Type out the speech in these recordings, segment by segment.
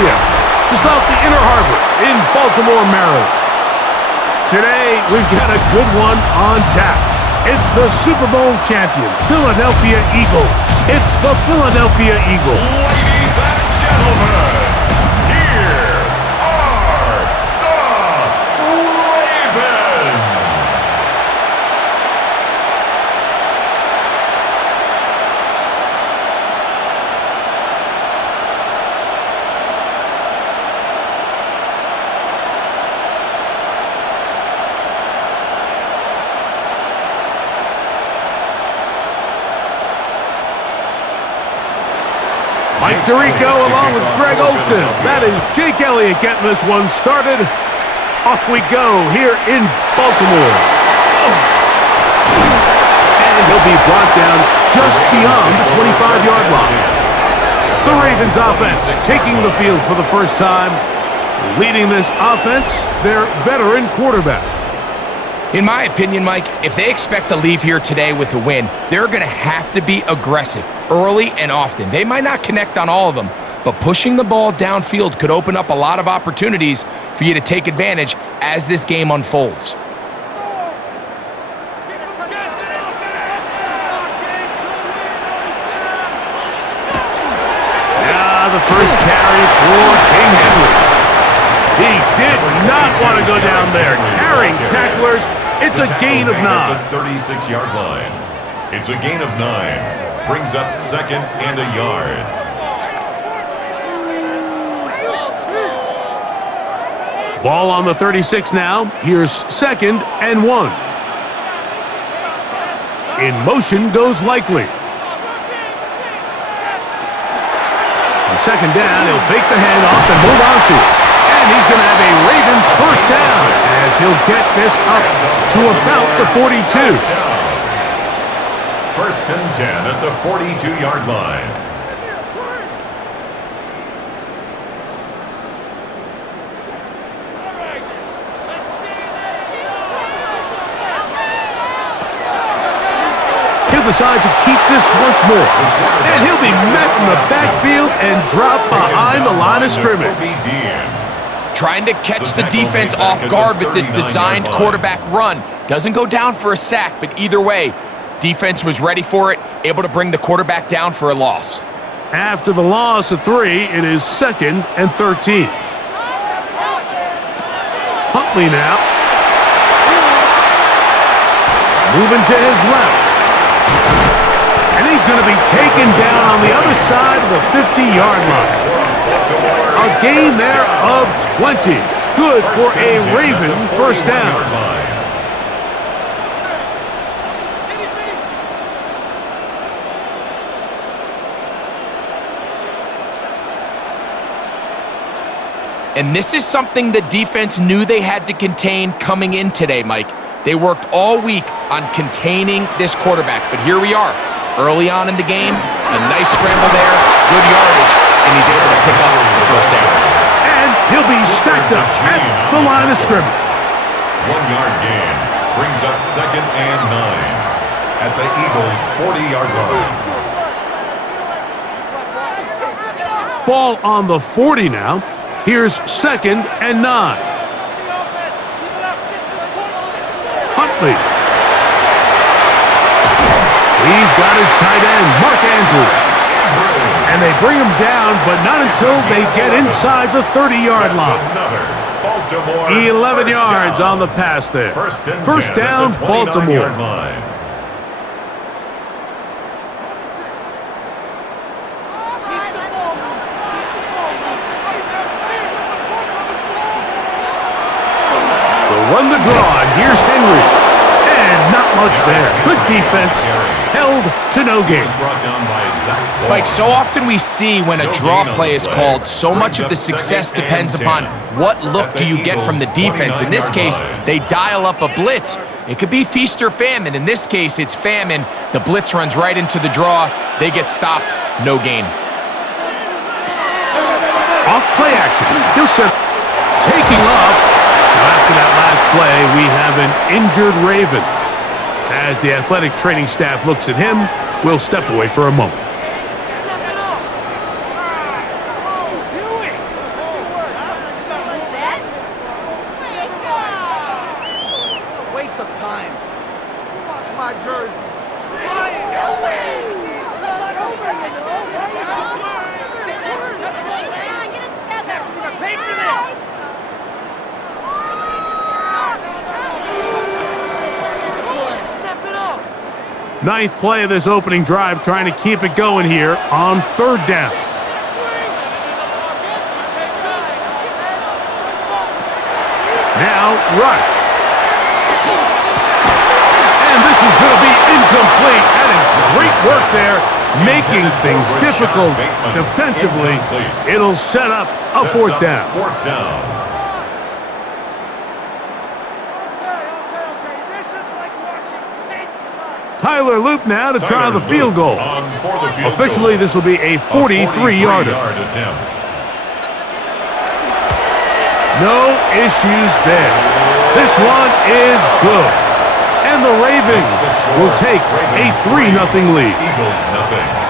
Philadelphia, just off the Inner Harbor in Baltimore, Maryland. Today, we've got a good one on tap. It's the Super Bowl champion, Philadelphia Eagles. It's the Philadelphia Eagles. Ladies and gentlemen, here are the Ravens. Mike Tirico along with Greg Olsen. That is Jake Elliott getting this one started. Off we go here in Baltimore. And he'll be brought down just beyond the 25-yard line. The Ravens offense taking the field for the first time. Leading this offense, their veteran quarterback. In my opinion, Mike, if they expect to leave here today with a win, they're going to have to be aggressive early and often. They might not connect on all of them, but pushing the ball downfield could open up a lot of opportunities for you to take advantage as this game unfolds. Now the first carry for King Henry. He did not want to go down there. Carrying tacklers, it's a gain of 9. The 36-yard line. It's a gain of 9. Brings up second and a yard. Ball on the 36 now. Here's second and 1. In motion goes Likely. On second down, he'll fake the handoff and hold on to it. And he's going to have a Ravens first down as he'll get this up to about the 42. First and 10 at the 42-yard line. He'll decide to keep this once more. And he'll be met in the backfield and drop behind the line of scrimmage. Trying to catch the defense off guard with this designed quarterback run. Doesn't go down for a sack, but either way, defense was ready for it, able to bring the quarterback down for a loss. After the loss of 3, it is second and 13. Huntley now. Moving to his left. And he's going to be taken down on the other side of the 50-yard line. A gain there of 20. Good for a Raven first down. And this is something the defense knew they had to contain coming in today, Mike. They worked all week on containing this quarterback, but here we are. Early on in the game, a nice scramble there, good yardage, and he's able to pick up the first down. And he'll be stacked up at the line of scrimmage. 1-yard gain brings up second and 9 at the Eagles' 40-yard line. Ball on the 40 now. Here's second and 9. Huntley. He's got his tight end, Mark Andrews. And they bring him down, but not until they get inside the 30-yard line. 11 yards on the pass there. First down, Baltimore. They'll run the draw, and here's Henry. And not much there. Good defense. Held to no gain. Like, so often we see when a draw play is called, so much of the success depends upon what look do you get from the defense. In this case, they dial up a blitz. It could be feast or famine. In this case, it's famine. The blitz runs right into the draw. They get stopped. No gain. Off play action. He'll set. Taking off. After that last play, we have an injured Raven. As the athletic training staff looks at him, we'll step away for a moment. Ninth play of this opening drive, trying to keep it going here on third down. Now, rush. And this is going to be incomplete. That is great work there, making things difficult defensively. It'll set up a fourth down. Tyler Loop now to try the field goal. Officially, this will be a 43-yarder. No issues there. This one is good. And the Ravens will take a 3-0 lead. Eagles nothing.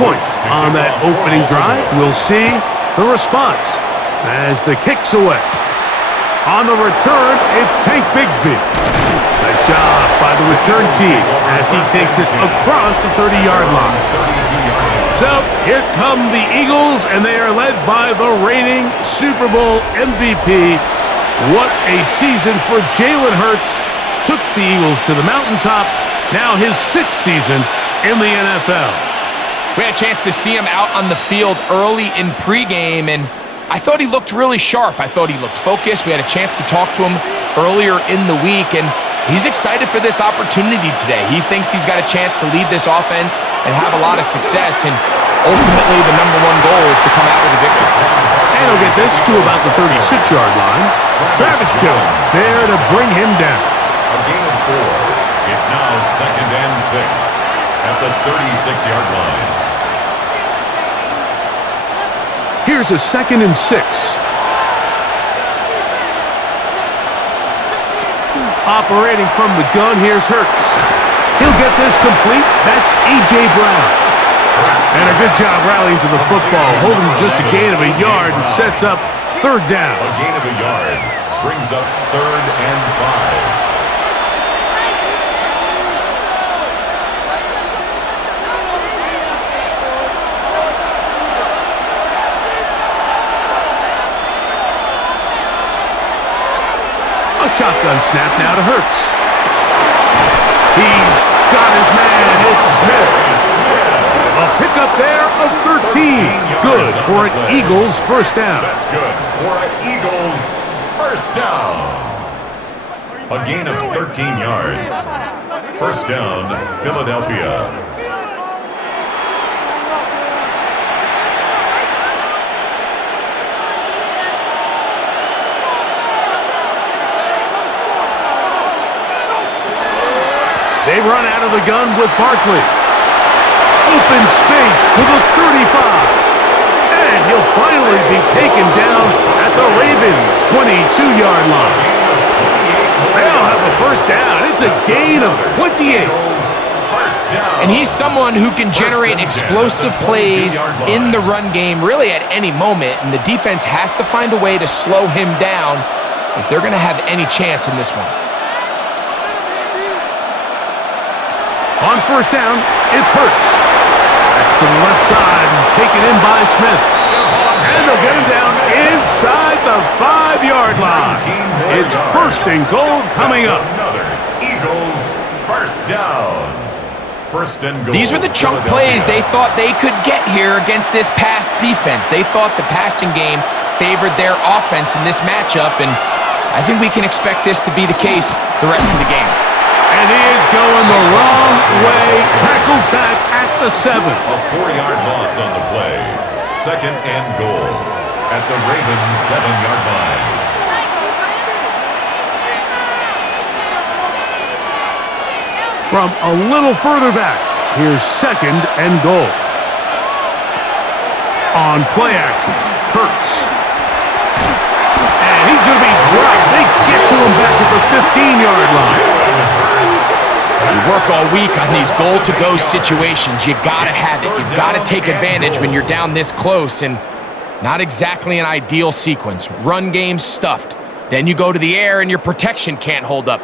Points on that opening drive. We'll see the response as the kick's away. On the return, it's Tank Bigsby. Nice job by the return team as he takes it across the 30-yard line. So here come the Eagles, and they are led by the reigning Super Bowl MVP. What a season for Jalen Hurts. Took the Eagles to the mountaintop. Now his 6th season in the NFL. We had a chance to see him out on the field early in pregame, and I thought he looked really sharp. I thought he looked focused. We had a chance to talk to him earlier in the week, and he's excited for this opportunity today. He thinks he's got a chance to lead this offense and have a lot of success, and ultimately the #1 goal is to come out with a victory. And he'll get this to about the 36-yard line. Travis Jones there to bring him down. A gain of 4. It's now 2nd and 6 at the 36-yard line. Here's a 2nd and 6. Operating from the gun, here's Hurts. He'll get this complete. That's A.J. Brown. And a good job rallying to the football, holding just a gain of a yard and sets up third down. A gain of a yard brings up 3rd and 5. A shotgun snap now to Hurts. He's got his man. It's Smith. A pickup there of 13. Good for an Eagles first down. That's good for an Eagles first down. A gain of 13 yards. First down, Philadelphia. They run out of the gun with Barkley. Open space to the 35. And he'll finally be taken down at the Ravens' 22-yard line. They'll have a first down. It's a gain of 28. And he's someone who can generate explosive plays in the run game really at any moment. And the defense has to find a way to slow him down if they're going to have any chance in this one. On first down, it's Hurts. That's to the left side and taken in by Smith. And they'll get him down inside the 5-yard line. It's 1st and goal coming up. Another Eagles first down. 1st and goal. These are the chunk plays they thought they could get here against this pass defense. They thought the passing game favored their offense in this matchup, and I think we can expect this to be the case the rest of the game. And he is going the wrong way. Tackled back at the 7. A 4-yard loss on the play. 2nd and goal at the Ravens' 7-yard line. From a little further back, here's 2nd and goal. on play action. Hurts. And he's going to be dropped. They get to him back at the 15-yard line. You work all week on these goal-to-go situations. You got to have it. You've got to take advantage when you're down this close, and not exactly an ideal sequence. Run game stuffed. Then you go to the air, and your protection can't hold up.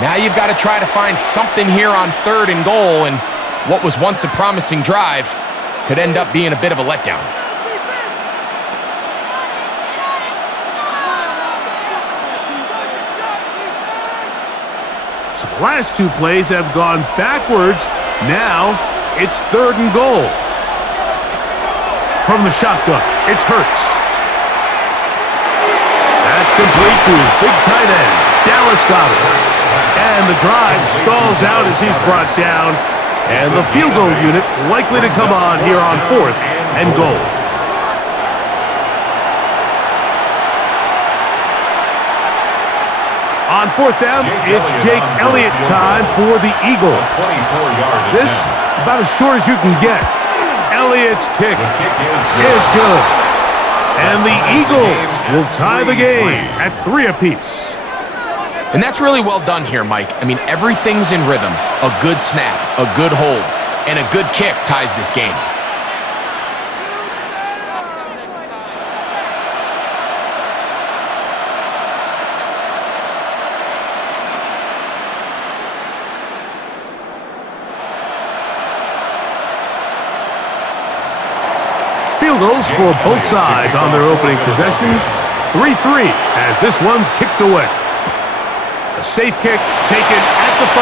Now you've got to try to find something here on 3rd and goal, and what was once a promising drive could end up being a bit of a letdown. So the last 2 plays have gone backwards. Now it's 3rd and goal. From the shotgun, it's Hurts. That's complete to his big tight end, Dallas Goedert. And the drive stalls out as he's brought down. And the field goal unit likely to come on here on 4th and goal. On 4th down, it's Jake Elliott time for the Eagles. This about as short as you can get. Elliott's kick is good. And the Eagles will tie the game at 3 apiece. And that's really well done here, Mike. I mean, everything's in rhythm. A good snap, a good hold, and a good kick ties this game. Field goals for both sides on their opening possessions. 3-3 as this one's kicked away. A safe kick taken at the 5.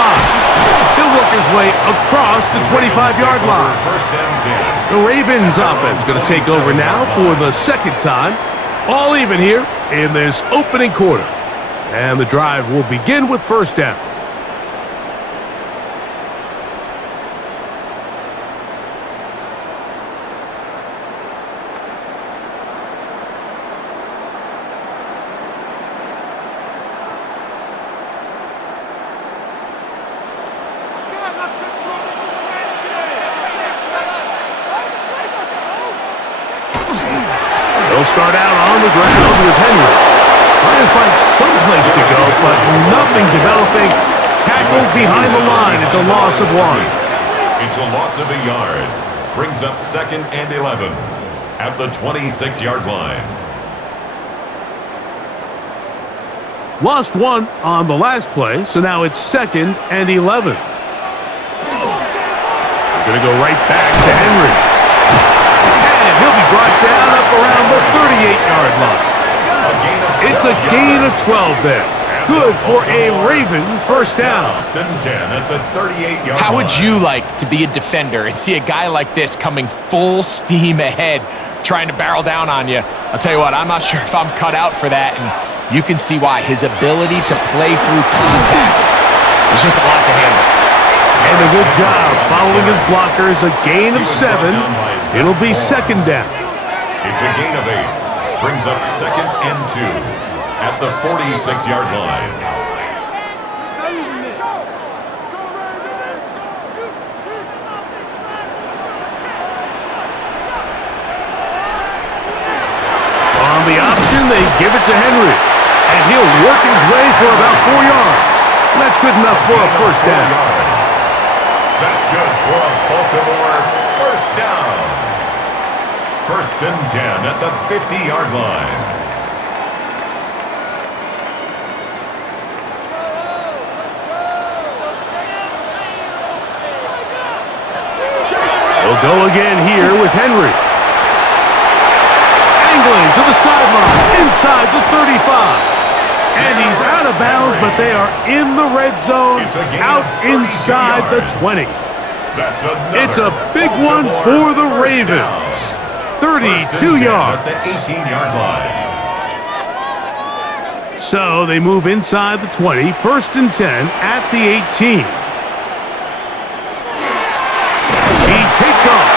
He'll work his way across the 25-yard line. The Ravens offense going to take over now for the 2nd time. All even here in this opening quarter. And the drive will begin with 1st down. They'll start out on the ground with Henry. Trying to find some place to go, but nothing developing. Tackled behind the line. It's a loss of 1. It's a loss of a yard. Brings up 2nd and 11 at the 26-yard line. Lost 1 on the last play, so now it's 2nd and 11. They're going to go right back to Henry. And he'll be brought down up around the 38-yard line. It's a gain of 12 there. Good for a Raven 1st down. How would you like to be a defender and see a guy like this coming full steam ahead, trying to barrel down on you? I'll tell you what, I'm not sure if I'm cut out for that, and you can see why. His ability to play through contact is just a lot to handle. And a good job following his blockers. A gain of 7. It'll be 2nd down. It's a gain of 8. Brings up 2nd and 2 at the 46-yard line. On the option, they give it to Henry. And he'll work his way for about 4 yards. That's good enough for a 1st down. That's good for a Baltimore 1st down. 1st and 10 at the 50-yard line. They'll go again here with Henry. Angling to the sideline, inside the 35. And he's out of bounds, but they are in the red zone, out inside the 20. It's a big one for the Ravens. 32 yards. At the 18-yard line. So they move inside the 20, 1st and 10 at the 18. He takes off,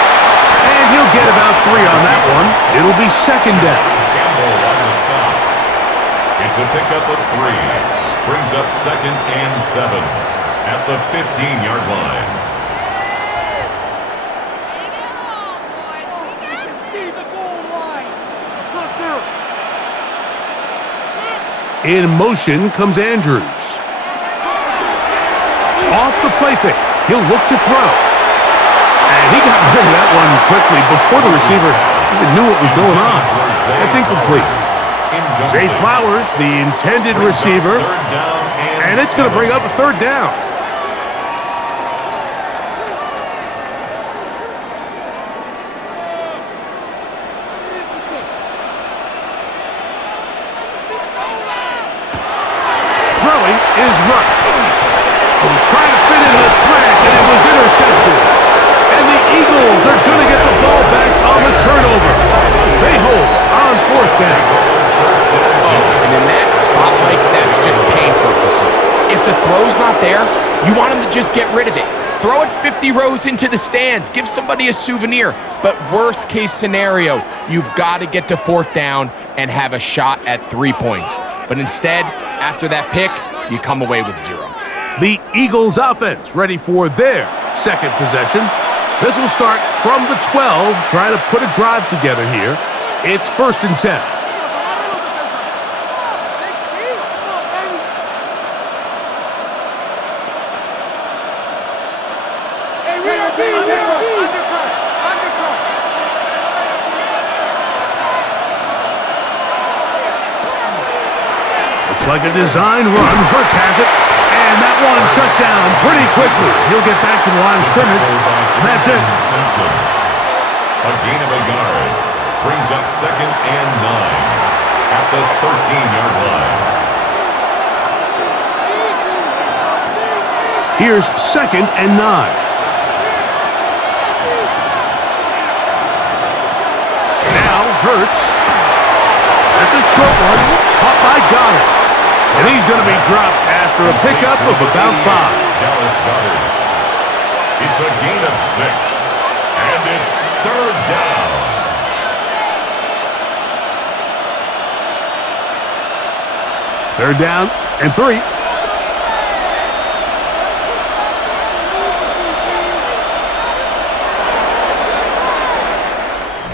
and he'll get about 3 on that one. It'll be 2nd down. Campbell on the stop. It's a pickup of 3. Brings up 2nd and 7 at the 15-yard line. In motion comes Andrews. Off the play fake. He'll look to throw. And he got rid of that one quickly before the receiver even knew what was going on. That's incomplete. Zay Flowers, the intended receiver. And it's going to bring up a third down. Throwing is Rush. He'll try to fit in the slant, and it was intercepted. And the Eagles are going to get the ball back on the turnover. They hold on fourth down. And in that spot, Mike, that's just painful to see. If the throw's not there, you want him to just get rid of it. Throw it 50 rows into the stands. Give somebody a souvenir. But worst case scenario, you've got to get to fourth down and have a shot at 3 points. But instead, after that pick, you come away with 0. The Eagles offense ready for their second possession. This will start from the 12, trying to put a drive together here. It's 1st and 10. Looks like a design run. Hurts has it. And that one shut down pretty quickly. He'll get back to the line of scrimmage. And that's it. Simpson. A gain of a yard. Brings up 2nd and 9 at the 13-yard line. Here's 2nd and 9. Now Hurts. That's a short one. Caught by Goddard. And he's going to be dropped after a pickup of about 5. Dallas Goddard. It's a gain of 6. And it's 3rd down. Third down and 3.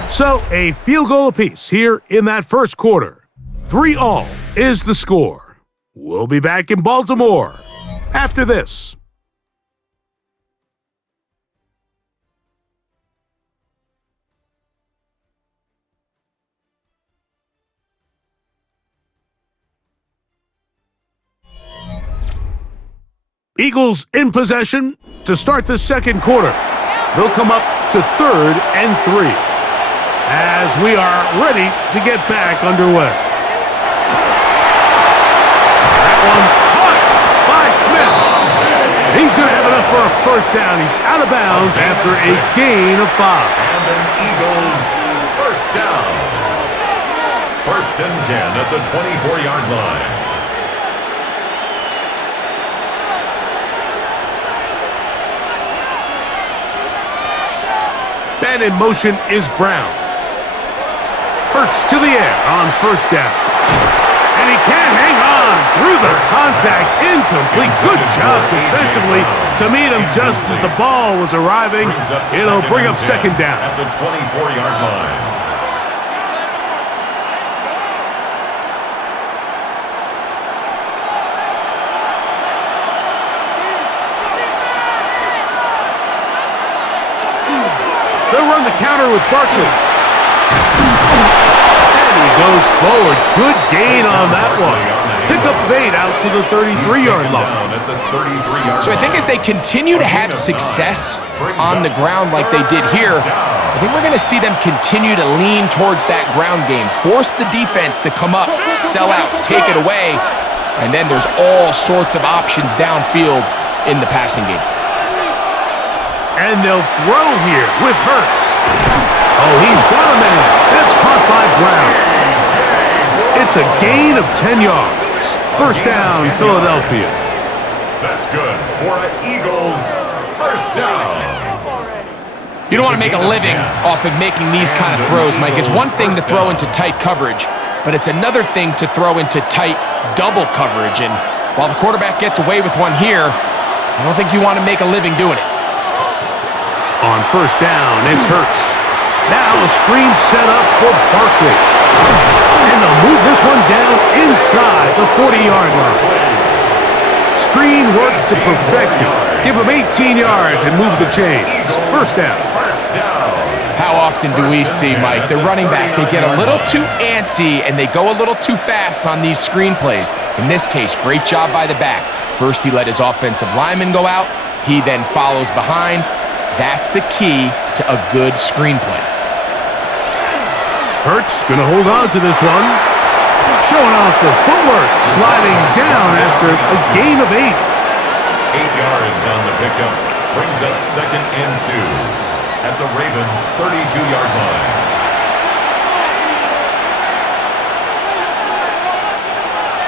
So a field goal apiece here in that first quarter. 3-all is the score. We'll be back in Baltimore after this. Eagles in possession to start the second quarter. They'll come up to 3rd and 3 as we are ready to get back underway. That one caught by Smith. He's going to have enough for a first down. He's out of bounds after a gain of 5. And an Eagles first down. 1st and 10 at the 24-yard line. Man in motion is Brown. Hurts to the air on first down. And he can't hang on through the contact. Incomplete. Good job defensively to meet him just as the ball was arriving. It'll bring up 2nd down. At the 24-yard line. They'll run the counter with Barkley. And he goes forward. Good gain on that one. Pick up of 8 out to the 33-yard line. So I think as they continue to have success on the ground like they did here, I think we're going to see them continue to lean towards that ground game. Force the defense to come up, sell out, take it away, and then there's all sorts of options downfield in the passing game. And they'll throw here with Hurts. Oh, he's got a man. That's caught by Brown. It's a gain of 10 yards. First down, Philadelphia. That's good for an Eagles first down. You don't want to make a living off of making these kind of throws, Mike. It's one thing to throw into tight coverage, but it's another thing to throw into tight double coverage. And while the quarterback gets away with one here, I don't think you want to make a living doing it. On first down, it's Hurts. Now a screen set up for Barkley. And they'll move this one down inside the 40-yard line. Screen works to perfection. Give them 18 yards and move the chains. First down. How often do we see, Mike, the running back, they get a little too antsy and they go a little too fast on these screen plays. In this case, great job by the back. First, he let his offensive lineman go out. He then follows behind. That's the key to a good screenplay. Hurts gonna hold on to this one. Showing off the footwork, sliding down after a gain of 8. 8 yards on the pickup. Brings up 2nd and 2 at the Ravens' 32-yard line.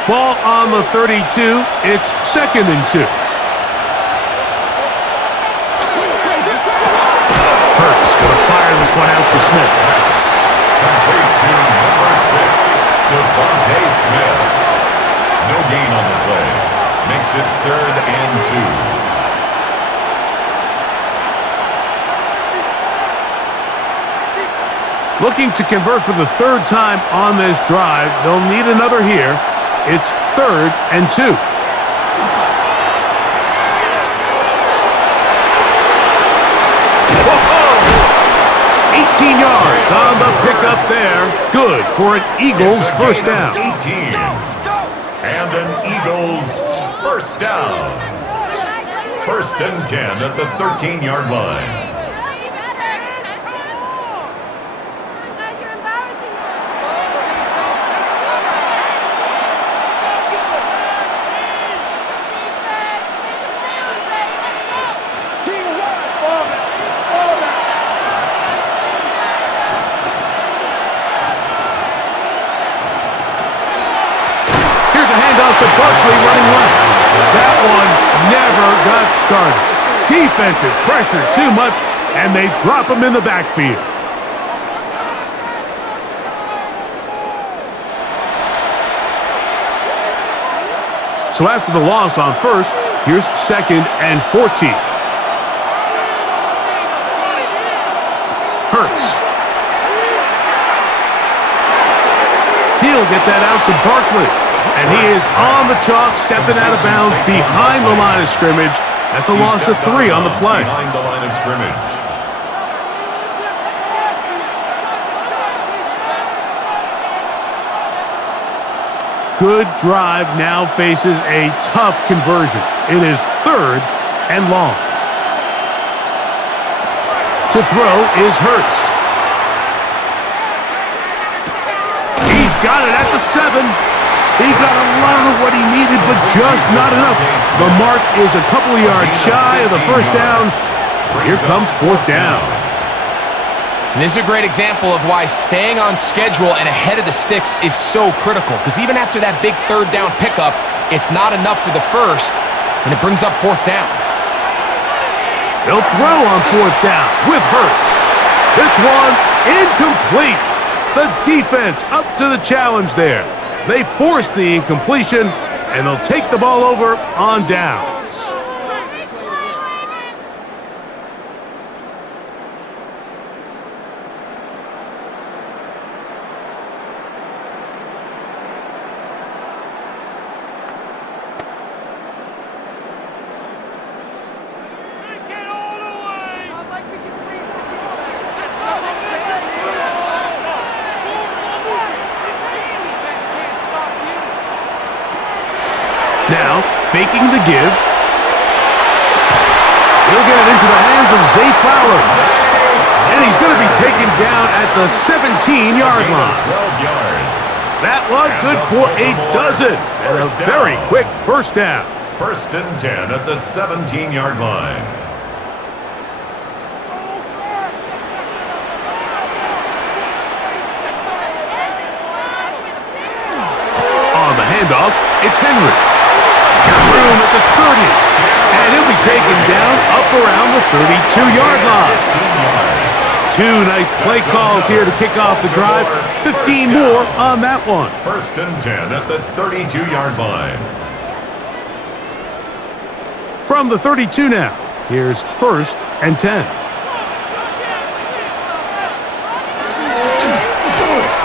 Ball on the 32. It's 2nd and 2. Hurts gonna fire this one out to Smith. Complete to number 6, Devontae Smith. No gain on the play. Makes it 3rd and 2. Looking to convert for the 3rd time on this drive. They'll need another here. It's 3rd and 2. Whoa! 18 yards on the pickup there. Good for an Eagles first down. 18. And an Eagles first down. 1st and 10 at the 13-yard line. To Barkley running left. That one never got started. Defensive pressure too much, and they drop him in the backfield. So after the loss on first, here's 2nd and 14. Hurts. He'll get that out to Barkley. And he is on the chalk, stepping out of bounds behind the line of scrimmage. That's a loss of 3 on the play. Behind the line of scrimmage. Good drive now faces a tough conversion. It is 3rd and long. To throw is Hurts. He's got it at the 7. He got a lot of what he needed, but just not enough. The mark is a couple of yards shy of the first down. Here comes 4th down. And this is a great example of why staying on schedule and ahead of the sticks is so critical. Because even after that big 3rd down pickup, it's not enough for the first, and it brings up 4th down. They'll throw on 4th down with Hurts. This one incomplete. The defense up to the challenge there. They force the incompletion, and they'll take the ball over on downs. Now, faking the give. He'll get it into the hands of Zay Flowers. And he's going to be taken down at the 17-yard line. 12 yards. That one good for a dozen. And a very quick first down. 1st and 10 at the 17-yard line. On the handoff, it's Henry. Room at the 30. And he'll be taken down up around the 32-yard line. 2 nice play calls here to kick off the drive. 15 more on that one. 1st and 10 at the 32-yard line. From the 32 now, here's 1st and 10.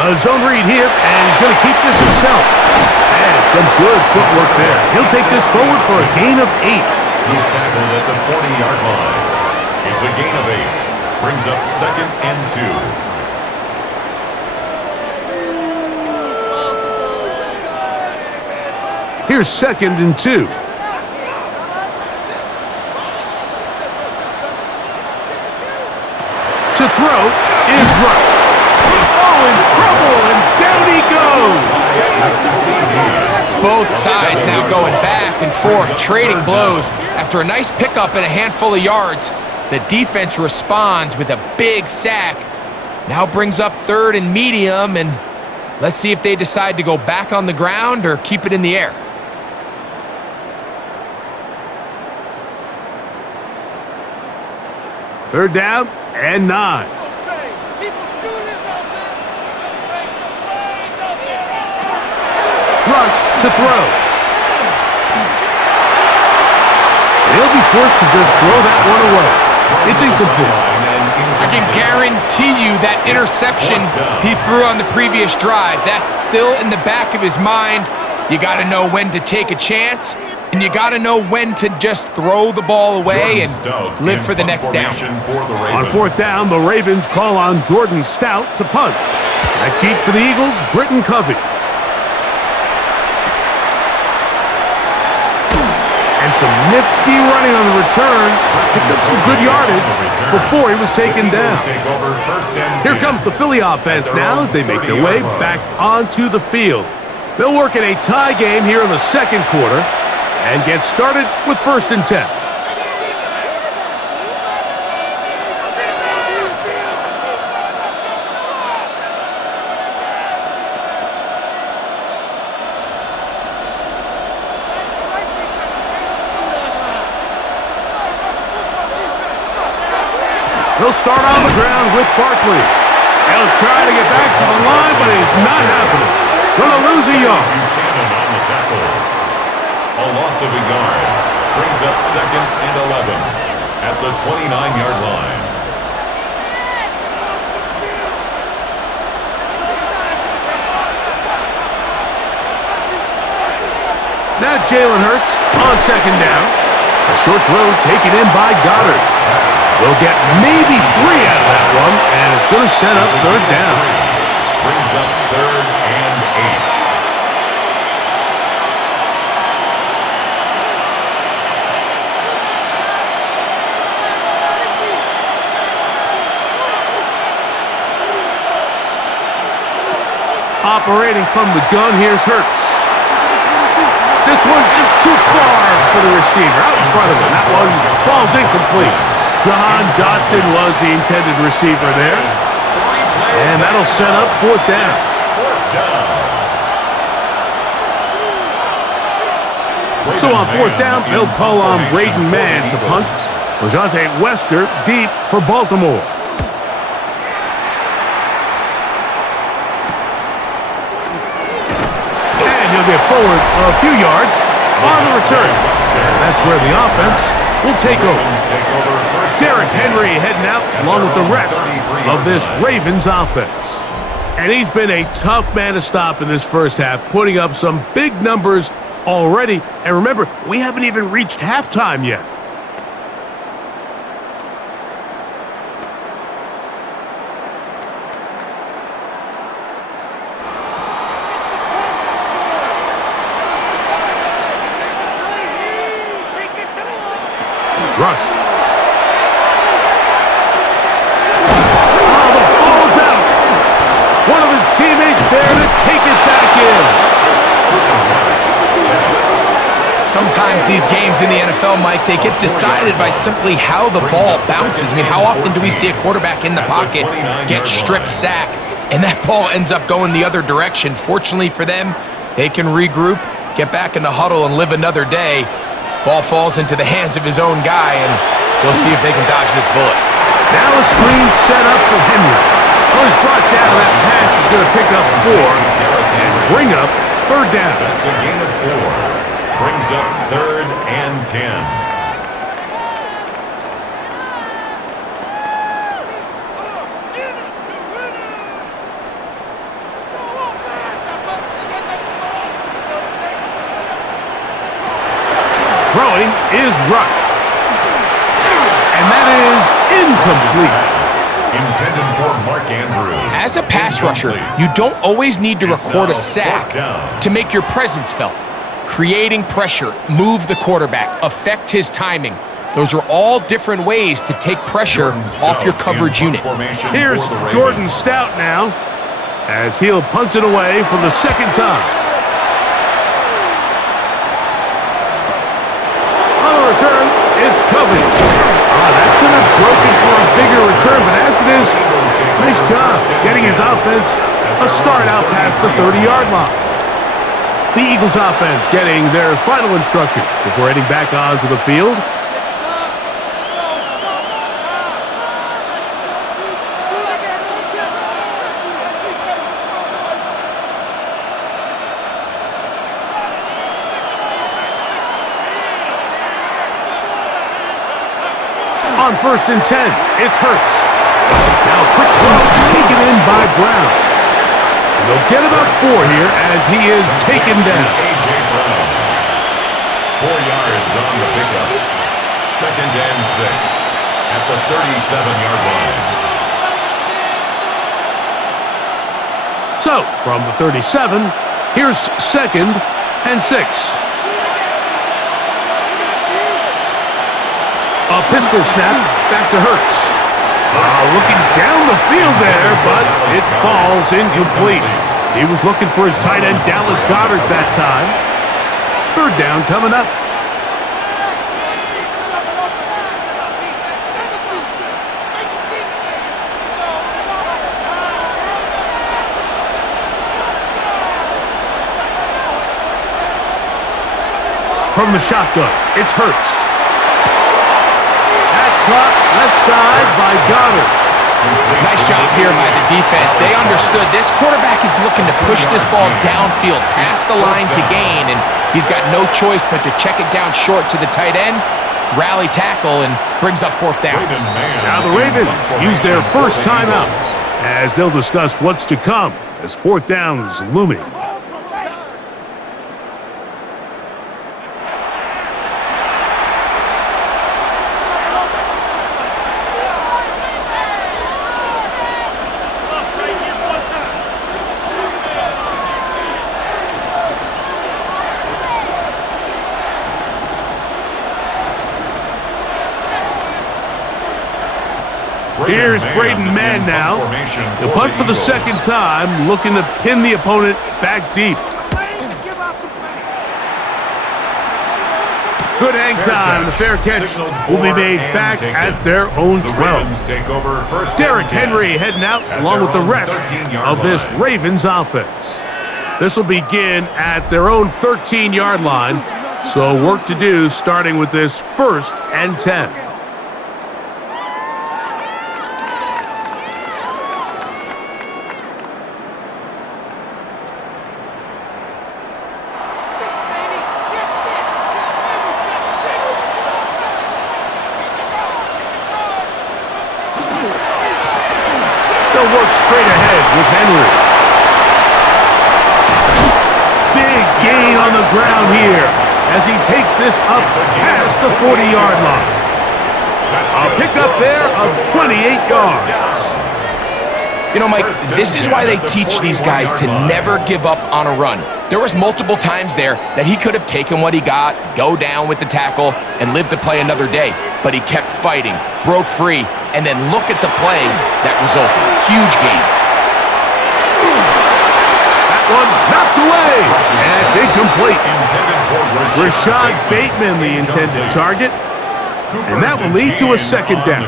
A zone read here, and he's going to keep this himself. And some good footwork there. He'll take this forward for a gain of 8. He's tackled at the 40-yard line. It's a gain of 8. Brings up 2nd and 2. Here's 2nd and 2. To throw is Rush. Oh, in trouble, and down he goes. Both sides now going back and forth, trading blows. After a nice pickup and a handful of yards, the defense responds with a big sack. Now brings up 3rd and medium, and let's see if they decide to go back on the ground or keep it in the air. Third down and 9. Rush to throw. He'll be forced to just throw that one away. It's incomplete. I can guarantee you that interception he threw on the previous drive, that's still in the back of his mind. You got to know when to take a chance, and you got to know when to just throw the ball away and live for the next down. On 4th down, the Ravens call on Jordan Stout to punt. Back deep for the Eagles, Britton Covey. And some nifty running on the return. Picked up some good yardage before he was taken down. Here comes the Philly offense now as they make their way back onto the field. They'll work in a tie game here in the 2nd quarter and get started with 1st and 10. He'll start on the ground with Barkley. He'll try to get back to the line, but it's not happening. Gonna lose a yard. Buchanan on the tackle. A loss of a yard. Brings up 2nd and 11 at the 29-yard line. Now Jalen Hurts on 2nd down. A short throw taken in by Goddard. They'll get maybe 3 out of that one, and it's going to set up 3rd down. Brings up 3rd and 8. Operating from the gun, here's Hurts. This one just too far for the receiver, out in front of him. That one falls incomplete. Jahan Dotson was the intended receiver there. And that'll set up 4th down. So on 4th down, they'll call on Braden Mann to punt. Lejante Wester deep for Baltimore. And he'll get forward a few yards on the return. And that's where the offense will take over. Derrick Henry heading out along with the rest of this Ravens offense. And he's been a tough man to stop in this first half, putting up some big numbers already. And remember, we haven't even reached halftime yet. Rush. Oh, the ball's out. One of his teammates there to take it back in. Sometimes these games in the NFL, Mike, they get decided by simply how the ball bounces. I mean, how often do we see a quarterback in the pocket get strip sacked, and that ball ends up going the other direction? Fortunately for them, they can regroup, get back in the huddle, and live another day. Ball falls into the hands of his own guy, and we'll see if they can dodge this bullet. Now a screen set up for Henry. Oh, he's brought down. That pass is going to pick up 4 and bring up 3rd down. That's a gain of 4. Brings up 3rd and 10. is rush. And that is incomplete. Intended for Mark Andrews. As a pass rusher, you don't always need to record a sack to make your presence felt. Creating pressure, move the quarterback, affect his timing. Those are all different ways to take pressure off your coverage unit. Here's Jordan Stout now, as he'll punt it away for the second time. On the return, it's Covey. That could have broken for a bigger return, but as it is, nice job getting his offense a start out past the 30-yard line. The Eagles offense getting their final instructions before heading back onto the field. On 1st and 10, it's Hurts. Now quick throw taken in by Brown. And they'll get about 4 here as he is taken down. A.J. Brown. 4 yards on the pickup. 2nd and 6 at the 37-yard line. So, from the 37, here's 2nd and 6. A pistol snap, back to Hurts. Looking down the field there, but it falls incomplete. He was looking for his tight end, Dallas Goedert, that time. 3rd down coming up. From the shotgun, it's Hurts. Caught left side by Goddard. Nice job here by the defense. They understood this quarterback is looking to push this ball downfield past the line to gain, and he's got no choice but to check it down short to the tight end, rally tackle, and brings up 4th down. Now the Ravens use their first timeout as they'll discuss what's to come as 4th down is looming. Here's Braden Mann now. The punt for the 2nd time, looking to pin the opponent back deep. Good hang time. The fair catch will be made back at their own 12. Derrick Henry heading out along with the rest of this Ravens offense. This will begin at their own 13-yard line. So work to do starting with this 1st and 10. Work straight ahead with Henry. Big gain on the ground here as he takes this up past the 40-yard line. A pickup there of 28 yards. You know, Mike, this is why they teach these guys to never give up on a run. There was multiple times there that he could have taken what he got, go down with the tackle, and live to play another day. But he kept fighting, broke free, and then look at the play that resulted. Huge gain. That one knocked away, and it's incomplete. Rashad Bateman, the intended target, and that will lead to a 2nd down.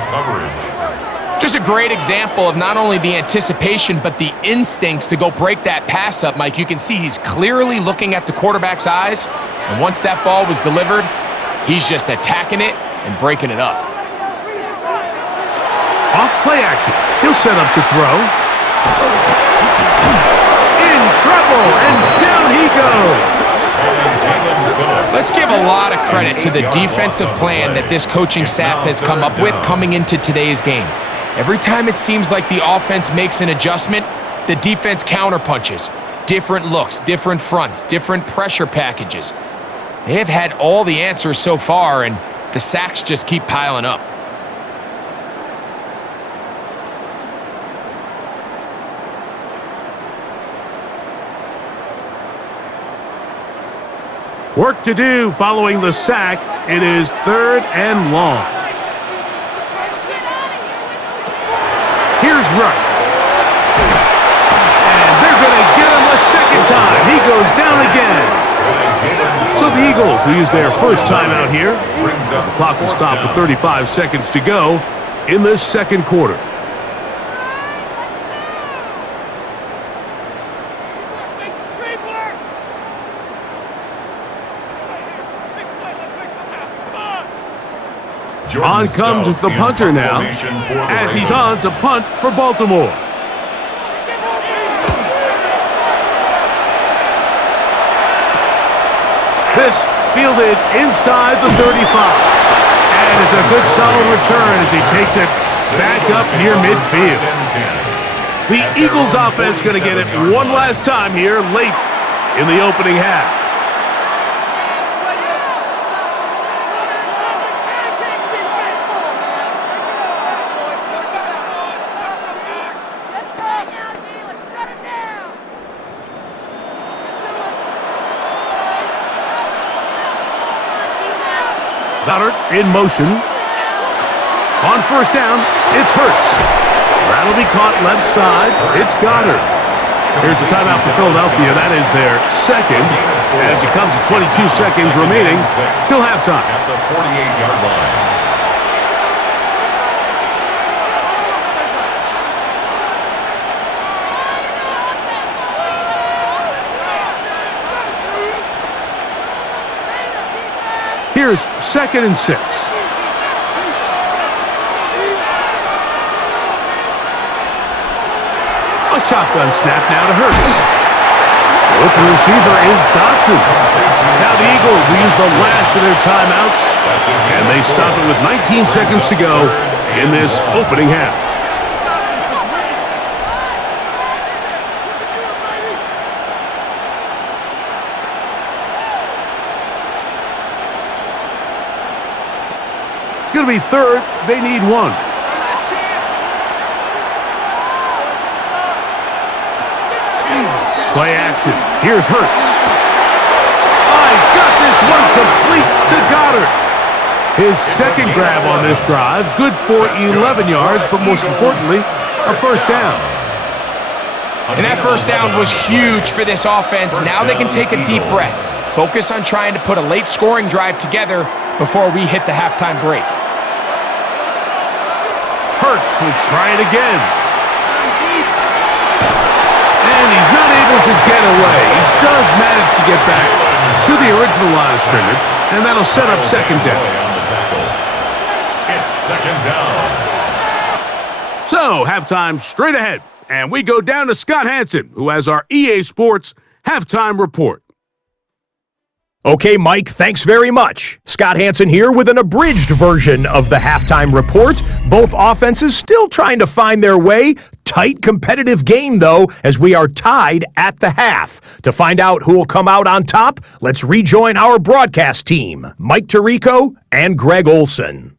Just a great example of not only the anticipation, but the instincts to go break that pass up, Mike. You can see he's clearly looking at the quarterback's eyes, and once that ball was delivered, he's just attacking it and breaking it up. Off play action. He'll set up to throw. In trouble, and down he goes. Let's give a lot of credit to the defensive plan that this coaching staff has come up with coming into today's game. Every time it seems like the offense makes an adjustment, the defense counterpunches. Different looks, different fronts, different pressure packages. They have had all the answers so far, and the sacks just keep piling up. Work to do following the sack. It is 3rd and long. Here's Rush. And they're going to get him a second time. He goes down again. So the Eagles will use their first timeout here, as the clock will stop with 35 seconds to go in this second quarter. On comes the punter now, as he's on to punt for Baltimore. This fielded inside the 35. And it's a good solid return as he takes it back up near midfield. The Eagles offense going to get it one last time here late in the opening half. Goddard in motion. On first down, it's Hurts. That'll be caught left side. It's Goddard. Here's the timeout for Philadelphia. That is their second, as it comes to 22 seconds remaining till halftime. At the 48-yard line. Here's 2nd and 6. A shotgun snap now to Hurts. Open receiver is Dotson. Now the Eagles will use the last of their timeouts, and they stop it with 19 seconds to go in this opening half. It's going to be 3rd. They need 1. Play action. Here's Hurts. Oh, he's got this one complete to Goddard. His second grab on this drive. Good for 11 yards, but most importantly, a first down. And that first down was huge for this offense. Now they can take a deep breath. Focus on trying to put a late scoring drive together before we hit the halftime break. Hurts will try it again. And he's not able to get away. He does manage to get back to the original line of scrimmage, and that'll set up second down. It's second down. So, halftime straight ahead, and we go down to Scott Hanson, who has our EA Sports halftime report. Okay, Mike, thanks very much. Scott Hanson here with an abridged version of the halftime report. Both offenses still trying to find their way. Tight, competitive game, though, as we are tied at the half. To find out who will come out on top, let's rejoin our broadcast team, Mike Tirico and Greg Olson.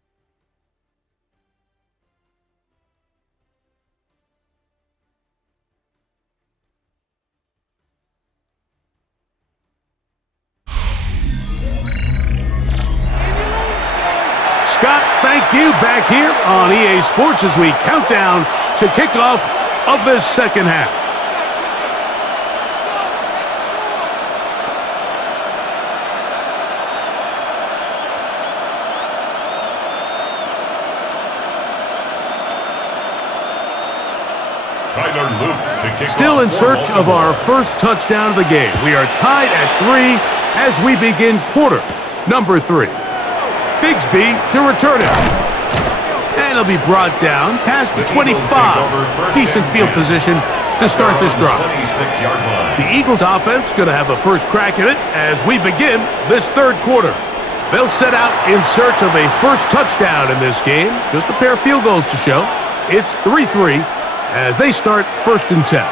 Scott, thank you. Back here on EA Sports as we count down to kickoff of this second half. Tyler Luke to kick Still off in for search of Baltimore. our first touchdown of the game. We are tied at 3 as we begin quarter number 3. Bigsby to return it. And it'll be brought down past the 25. Decent field position to start this drive. 26-yard line. The Eagles offense going to have a first crack at it as we begin this third quarter. They'll set out in search of a first touchdown in this game. Just a pair of field goals to show. It's 3-3 as they start 1st and 10.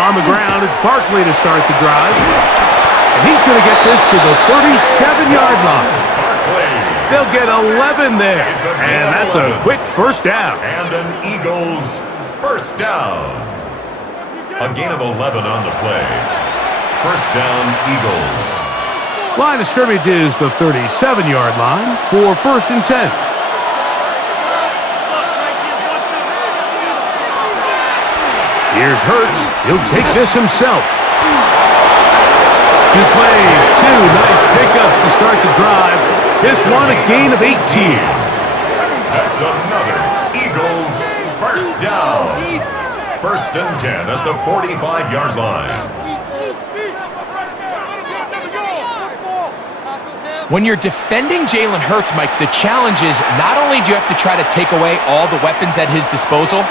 On the ground, it's Barkley to start the drive. And he's going to get this to the 37-yard line. They'll get 11 there. And that's a quick first down. And an Eagles first down. A gain of 11 on the play. First down, Eagles. Line of scrimmage is the 37-yard line for 1st and 10. Here's Hurts. He'll take this himself. 2 plays, 2 nice pickups to start the drive. This one a gain of 18. That's another Eagles first down. 1st and 10 at the 45-yard line. When you're defending Jalen Hurts, Mike, the challenge is not only do you have to try to take away all the weapons at his disposal,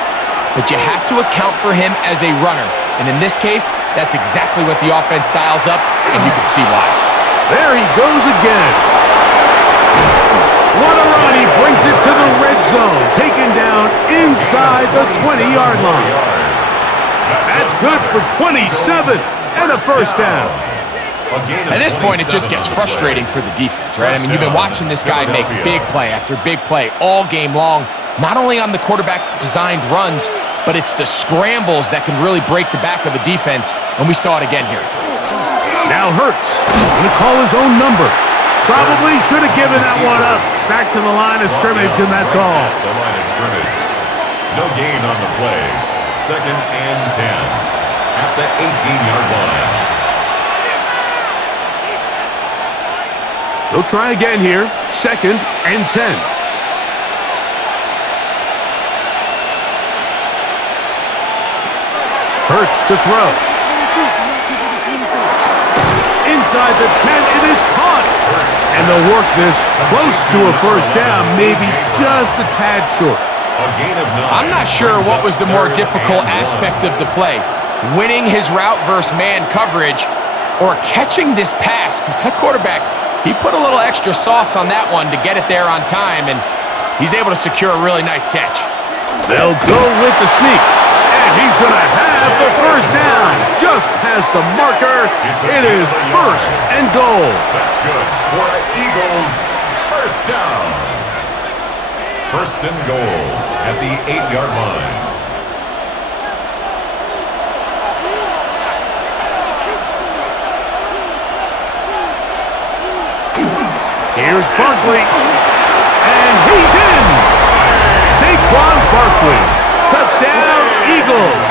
but you have to account for him as a runner. And in this case, that's exactly what the offense dials up, and you can see why. There he goes again. What a run. He brings it to the red zone, taken down inside the 20-yard line. That's good for 27 and a first down. At this point, it just gets frustrating for the defense, right? I mean, you've been watching this guy make big play after big play all game long, not only on the quarterback-designed runs, but it's the scrambles that can really break the back of a defense, and we saw it again here. Now Hurts going to call his own number. Probably should have given that one up. Back to the line of scrimmage, and that's all. The line of scrimmage. No gain on the play. 2nd and 10 at the 18-yard line. They'll try again here. 2nd and 10. Hurts to throw. Inside the 10, it is caught. And they'll work this close to a first down, maybe just a tad short. I'm not sure what was the more difficult aspect of the play, winning his route versus man coverage or catching this pass, because that quarterback, he put a little extra sauce on that one to get it there on time, and he's able to secure a really nice catch. They'll go with the sneak, and he's going to have the first down just past the marker. It is 1st and goal. That's good for the Eagles. First down. 1st and goal at the 8-yard line. Here's Barkley, and he's in! Saquon Barkley, touchdown Eagles!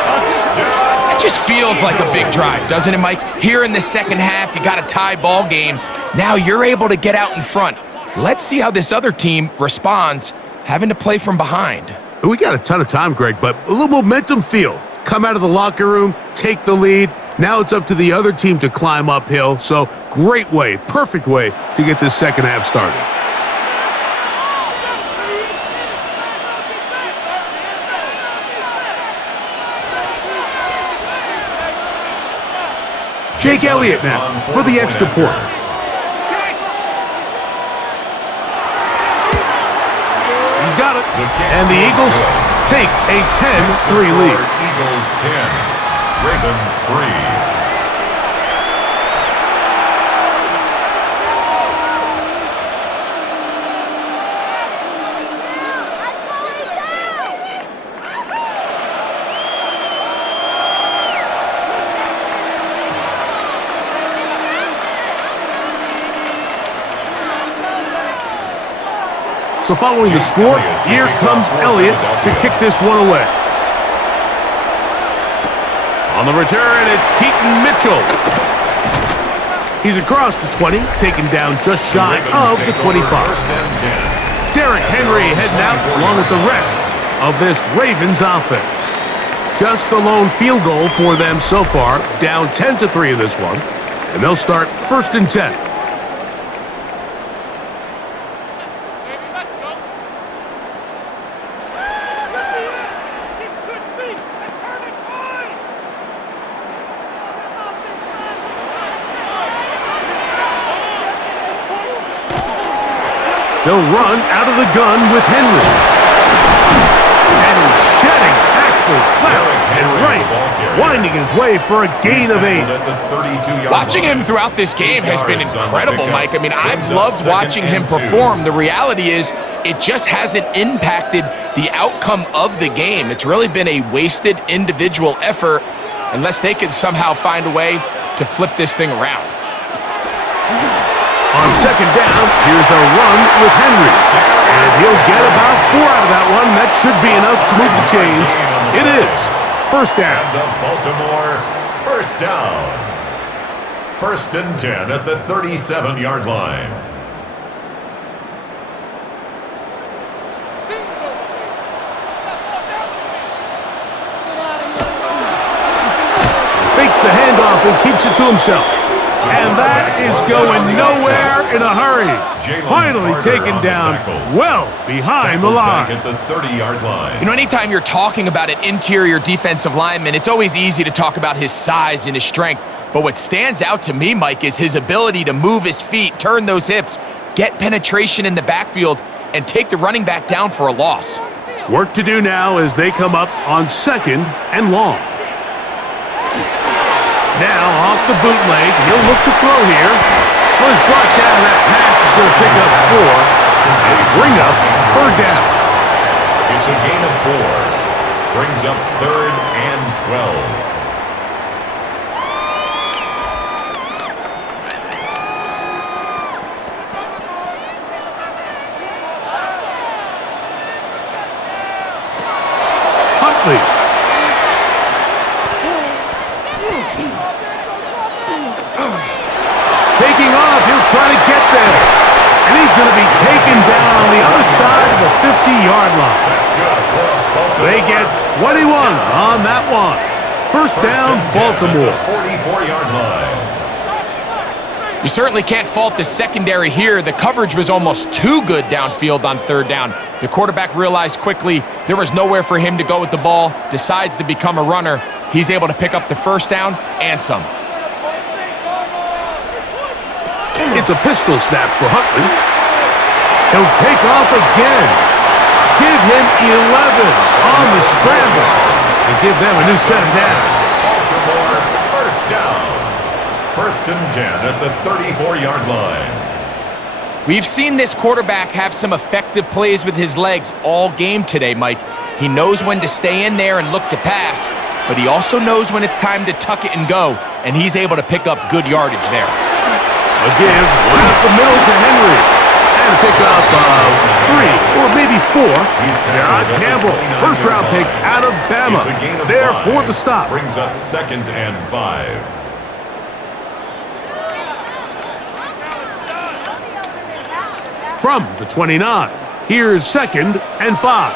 Touchdown! It just feels like a big drive, doesn't it, Mike? Here in the second half, you got a tie ball game. Now you're able to get out in front. Let's see how this other team responds, having to play from behind. We got a ton of time, Greg, but a little momentum feel. Come out of the locker room, take the lead. Now it's up to the other team to climb uphill. So great way, perfect way to get this second half started. Jake Elliott now for the extra point. He's got it. And the Eagles take a 10-3 lead. Eagles 10. Ravens 3. So following the score, here comes Elliott to kick this one away. On the return, it's Keaton Mitchell. He's across the 20, taken down just shy of the 25. Derrick Henry heading out along with the rest of this Ravens offense. Just the lone field goal for them so far, down 10-3 in this one. And they'll start 1st and 10. They'll run out of the gun with Henry. And he's shedding tackles left and finding his way for a gain of 8. Watching him throughout this game has been incredible, Mike. I mean, I've loved watching him perform. The reality is, it just hasn't impacted the outcome of the game. It's really been a wasted individual effort unless they can somehow find a way to flip this thing around. On second down, here's a run with Henry. And he'll get about 4 out of that one. That should be enough to move the chains. It is. First down. And the Baltimore first down. 1st and 10 at the 37-yard line. Fakes the handoff and keeps it to himself. And that is going nowhere in a hurry. Finally taken down well behind the line. At the 30-yard line. You know, anytime you're talking about an interior defensive lineman, it's always easy to talk about his size and his strength. But what stands out to me, Mike, is his ability to move his feet, turn those hips, get penetration in the backfield, and take the running back down for a loss. Work to do now as they come up on second and long. Now off the bootleg, he'll look to throw here. Well, he's brought down. That pass is going to pick up 4 and bring up 3rd down. It's a gain of 4. Brings up 3rd and 12. Huntley. Taking off, he'll try to get there. And he's going to be taken down on the other side of the 50-yard line. They get 21 on that one. First down, Baltimore. 44-yard line. You certainly can't fault the secondary here. The coverage was almost too good downfield on 3rd down. The quarterback realized quickly there was nowhere for him to go with the ball, decides to become a runner. He's able to pick up the first down and some. It's a pistol snap for Huntley. He'll take off again. Give him 11 on the scramble and give them a new set of downs. Baltimore first down. 1st and 10 at the 34-yard line. We've seen this quarterback have some effective plays with his legs all game today, Mike. He knows when to stay in there and look to pass, but he also knows when it's time to tuck it and go, and he's able to pick up good yardage there. A give right up the middle to Henry. And a pick up 3 or maybe 4. John Campbell, first-round pick out of Bama. There for the stop. Brings up 2nd and 5. From the 29, here's 2nd and 5.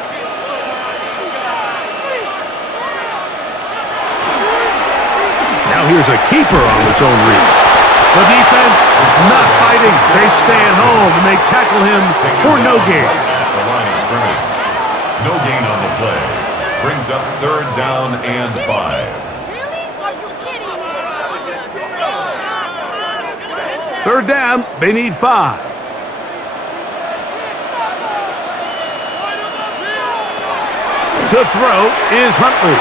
Now here's a keeper on his own read. The defense not fighting. They stay at home and they tackle him for no gain. The line of scrimmage. No gain on the play. Brings up 3rd down and 5. Really? Are you kidding? 3rd down, they need 5. To throw is Huntley.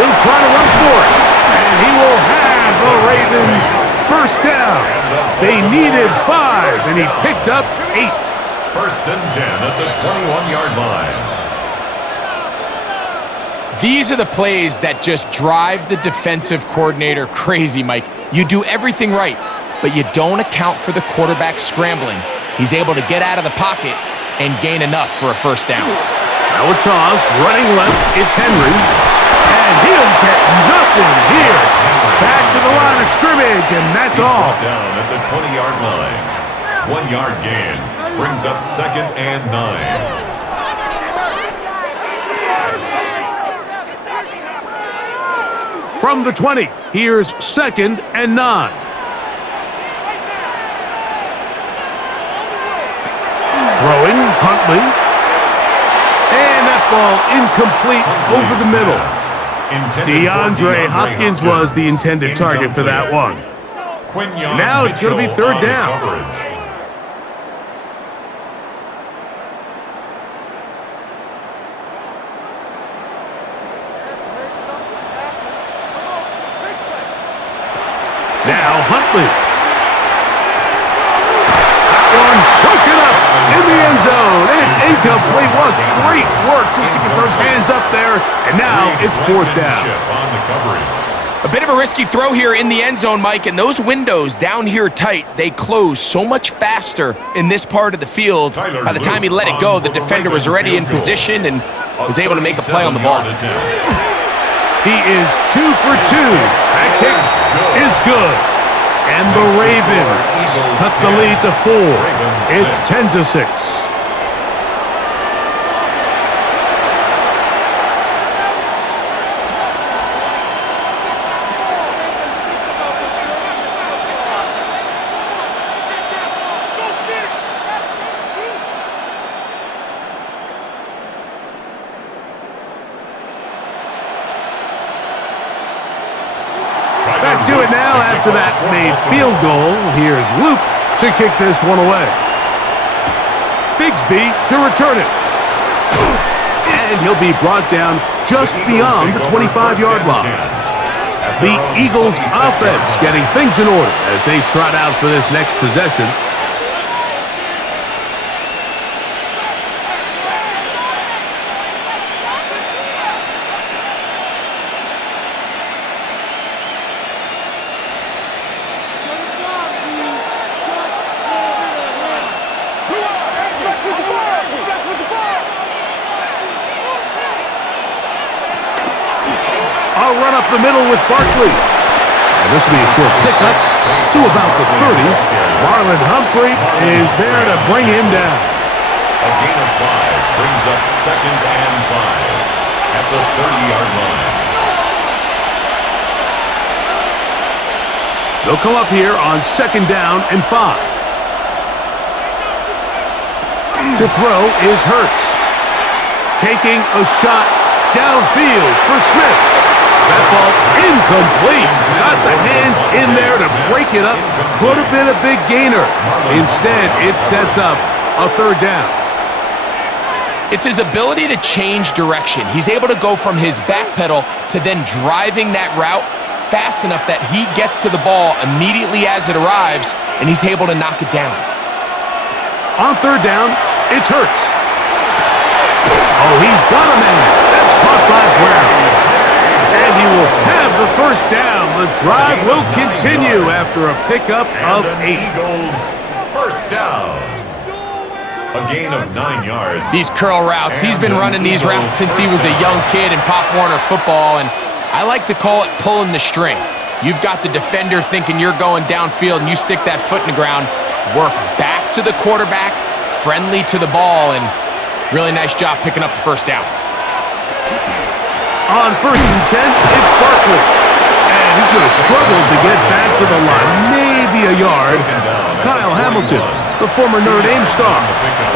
He'll try to run for it. And he will have the Ravens first down. They needed 5, and he picked up 8. 1st and 10 at the 21-yard line. These are the plays that just drive the defensive coordinator crazy, Mike. You do everything right, but you don't account for the quarterback scrambling. He's able to get out of the pocket and gain enough for a first down. Now a toss, running left, it's Henry. And he'll get nothing here. Back to the line of scrimmage, and that's all. Down at the 20-yard line. 1-yard gain. Brings up 2nd and 9. From the 20, here's 2nd and 9. Throwing, Huntley. And that ball incomplete over the middle. DeAndre Hopkins was the intended target for that one. Now it's going to be 3rd down. Barkley. That one broken up in the end zone, and it's incomplete. What great work just to get those hands up there, and now it's fourth down. On the coverage. A bit of a risky throw here in the end zone, Mike, and those windows down here tight, they close so much faster in this part of the field. By the time he let it go, the defender was already in position and was able to make a play on the ball. He is 2 for 2. That kick is good. And the Ravens cut the lead to 4. It's 10-6. Back to it now after that made field goal. Here's Luke to kick this one away. Bigsby to return it. And he'll be brought down just beyond the 25-yard line. The Eagles offense getting things in order as they trot out for this next possession. Run up the middle with Barkley. And this will be a short pickup to about the 30. Marlon Humphrey is there to bring him down. A gain of 5 brings up 2nd and 5 at the 30-yard line. They'll come up here on 2nd down and 5. To throw is Hurts. Taking a shot downfield for Smith. That ball incomplete. Got the hands in there to break it up. Could have been a big gainer. Instead, it sets up a 3rd down. It's his ability to change direction. He's able to go from his back pedal to then driving that route fast enough that he gets to the ball immediately as it arrives, and he's able to knock it down. On 3rd down, it's Hurts. Oh, he's got a man. That's caught by Brown. And he will have the 1st down. The drive will continue after a pickup of 8. Eagles 1st down. A gain of 9 yards. These curl routes, he's been running these routes since he was a young kid in Pop Warner football, and I like to call it pulling the string. You've got the defender thinking you're going downfield, and you stick that foot in the ground, work back to the quarterback, friendly to the ball, and really nice job picking up the 1st down. On 1st and 10, it's Barkley. And he's going to struggle to get back to the line. Maybe a yard. Kyle Hamilton, the former Notre Dame star,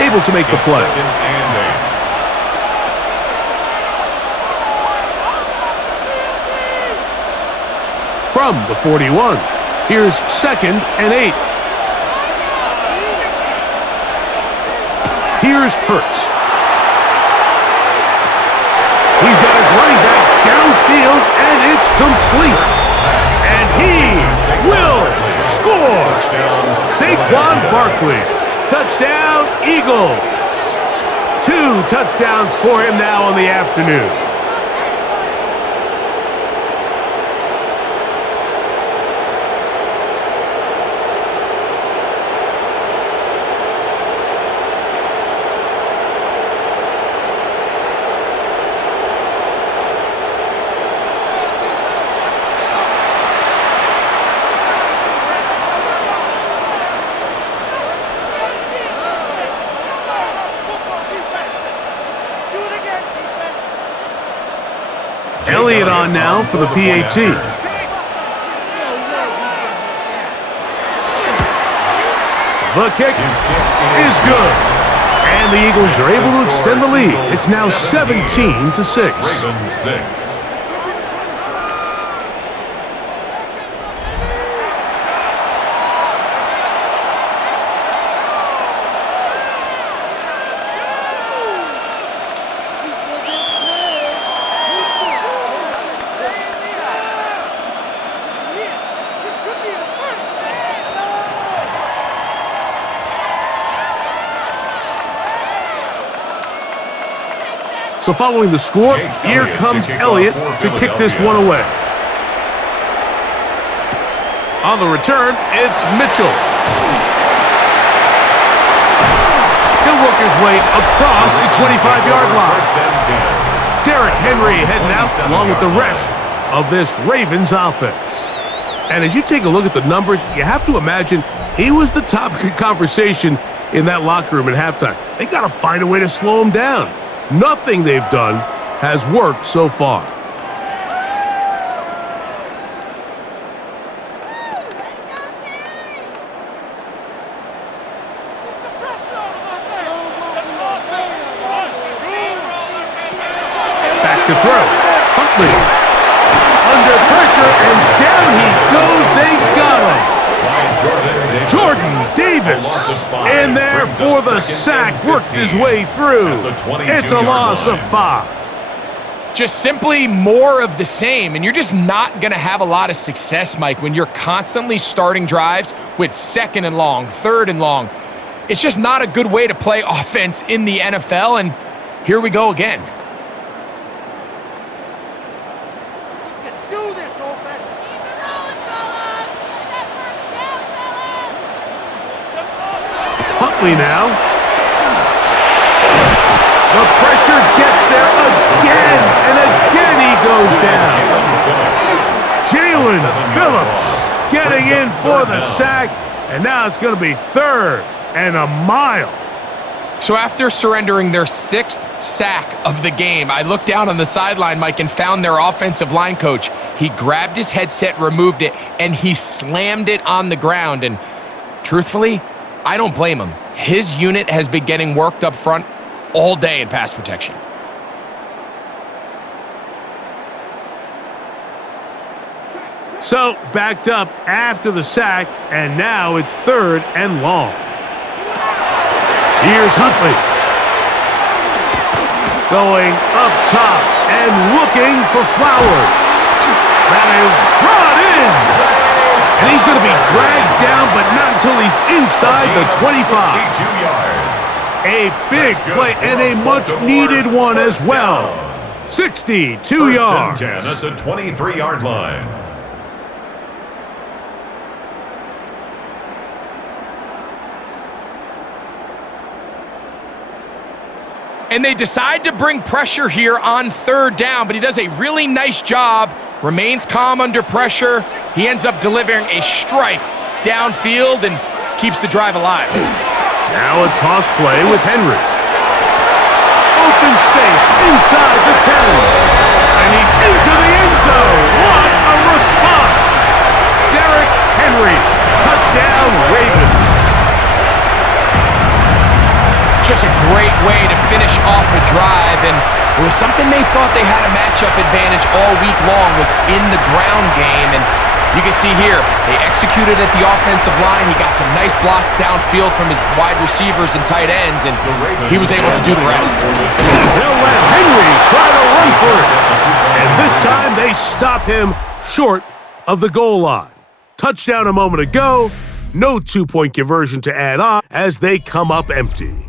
able to make the play. From the 41, here's 2nd and 8. Here's Hurts. He's got his running back downfield, and it's complete. And he will score. Saquon Barkley. Touchdown, Eagles. 2 touchdowns for him now on the afternoon. Elliott on now for the PAT. The kick is good. And the Eagles are able to extend the lead. It's now 17-6. Ravens 6. So following the score, here comes Elliott to kick this one away. On the return, it's Mitchell. He'll work his way across the 25-yard line. Derrick Henry heading out along with the rest of this Ravens offense. And as you take a look at the numbers, you have to imagine he was the topic of conversation in that locker room at halftime. They got to find a way to slow him down. Nothing they've done has worked so far. Back to throw. Huntley. Under pressure, and down he goes. They got him. Jordan Davis in there for the sack. Worked his way through. It's a loss of 5. Just simply more of the same, and you're just not going to have a lot of success, Mike, when you're constantly starting drives with 2nd and long, 3rd and long. It's just not a good way to play offense in the NFL, and here we go again. Huntley now. The pressure gets there again, and again he goes down. Jalen Phillips getting in for the sack, and now it's going to be 3rd and a mile. So after surrendering their 6th sack of the game, I looked down on the sideline, Mike, and found their offensive line coach. He grabbed his headset, removed it, and he slammed it on the ground. And truthfully, I don't blame him. His unit has been getting worked up front all day in pass protection. So backed up after the sack, and now it's 3rd and long. Here's Huntley. Going up top and looking for Flowers. That is brought in. And he's going to be dragged down, but not until he's inside the 25. A big play and a much-needed one as well. 62 yards. 10 at the 23-yard line. And they decide to bring pressure here on 3rd down, but he does a really nice job, remains calm under pressure. He ends up delivering a strike downfield and keeps the drive alive. Now a toss play with Henry. Open space inside the 10. And he's into the end zone. What a response! Derrick Henry, touchdown Ravens. Just a great way to finish off a drive, and it was something they thought they had a matchup advantage all week long, was in the ground game, and you can see here, they executed at the offensive line. He got some nice blocks downfield from his wide receivers and tight ends, and he was able to do the rest. They'll let Henry try to run for it, and this time they stop him short of the goal line. Touchdown a moment ago, no 2-point conversion to add on as they come up empty.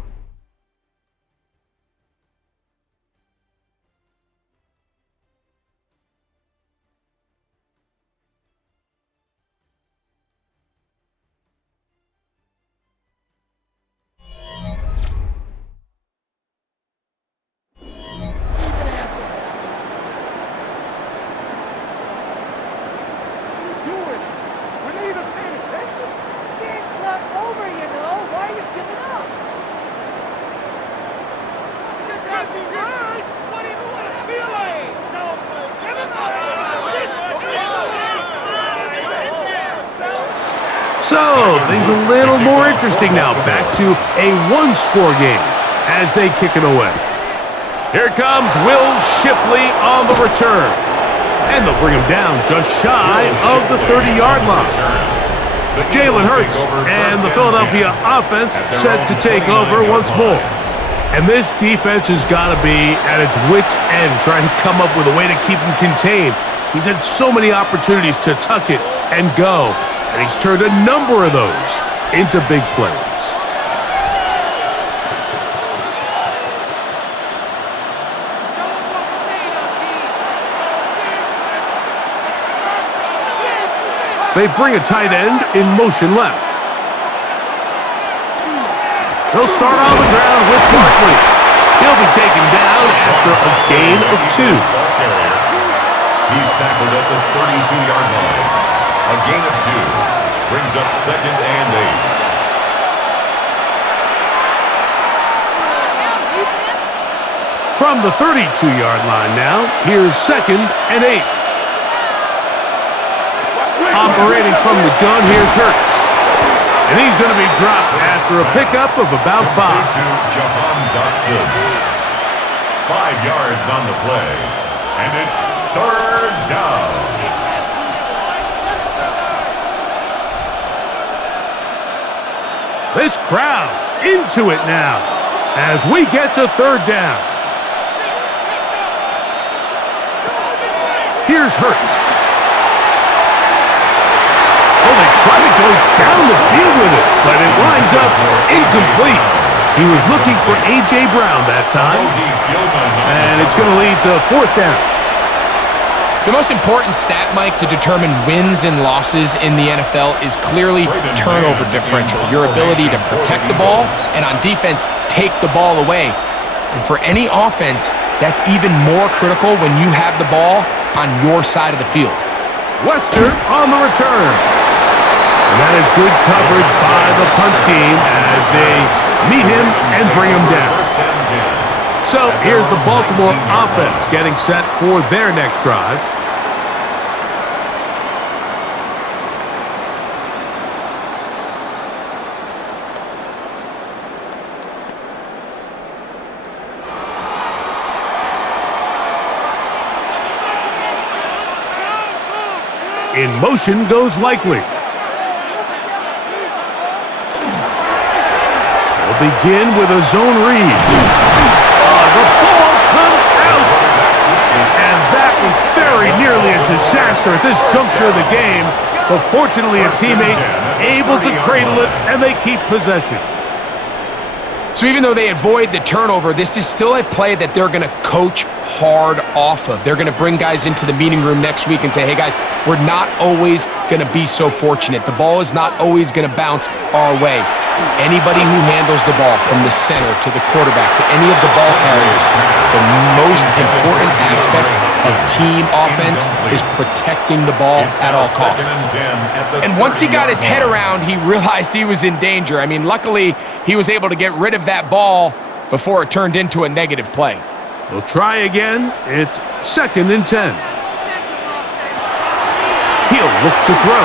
So, things a little more interesting now. Back to a one-score game as they kick it away. Here comes Will Shipley on the return. And they'll bring him down just shy of the 30-yard line. Jalen Hurts and the Philadelphia offense set to take over once more. And this defense has got to be at its wits' end, trying to come up with a way to keep him contained. He's had so many opportunities to tuck it and go, and he's turned a number of those into big plays. They bring a tight end in motion left. They'll start on the ground with Barkley. He'll be taken down after a gain of 2. He's tackled at the 32-yard line. A gain of 2 brings up 2nd and 8. From the 32-yard line now, here's 2nd and 8. Operating from the gun, here's Hurts. And he's going to be dropped after a pickup of about 5. Jahan Dotson. 5 yards on the play. And it's 3rd down. This crowd into it now as we get to 3rd down. Here's Hurts. Oh, they try to go down the field with it, but it winds up incomplete. He was looking for A.J. Brown that time, and it's going to lead to 4th down. The most important stat, Mike, to determine wins and losses in the NFL is clearly turnover differential, your ability to protect the ball, and on defense, take the ball away. And for any offense, that's even more critical when you have the ball on your side of the field. Western on the return. And that is good coverage by the punt team as they meet him and bring him down. So here's the Baltimore offense getting set for their next drive. In motion goes Likely. They'll begin with a zone read. The ball comes out. And that was very nearly a disaster at this juncture of the game. But fortunately, a teammate able to cradle it, and they keep possession. So even though they avoid the turnover, this is still a play that they're going to coach hard off of. They're going to bring guys into the meeting room next week and say, hey guys, we're not always going to be so fortunate. The ball is not always going to bounce our way. Anybody who handles the ball from the center to the quarterback to any of the ball carriers, the most important aspect of team offense is protecting the ball at all costs. And once he got his head around, he realized he was in danger. I mean, luckily, he was able to get rid of that ball before it turned into a negative play. They'll try again. It's 2nd and 10. He'll look to throw.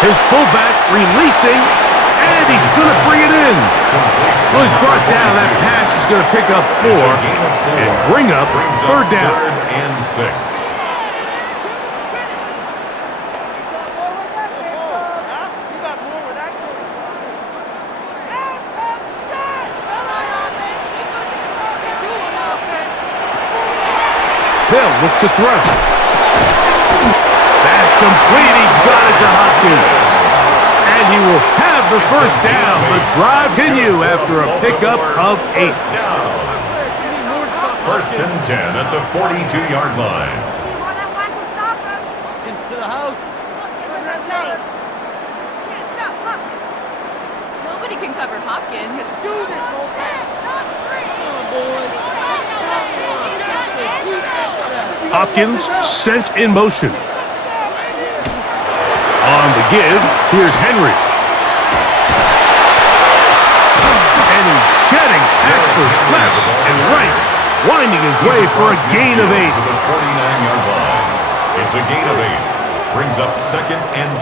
His fullback releasing, and he's going to bring it in. So he's brought down. That pass is going to pick up 4 and bring up 3rd down. 3rd and 6. They'll look to throw. That's complete. He got it to Hopkins. And he will have the 1st down. The drive continue after a pickup of 8. 1st and 10 at the 42-yard line. Hopkins to the house. Nobody can cover Hopkins. Do this, Hopkins sent in motion. On the give, here's Henry. And he's shedding tacklers left and right, winding his way for a gain of 8. To the 49-yard line. It's a gain of 8. Brings up 2nd and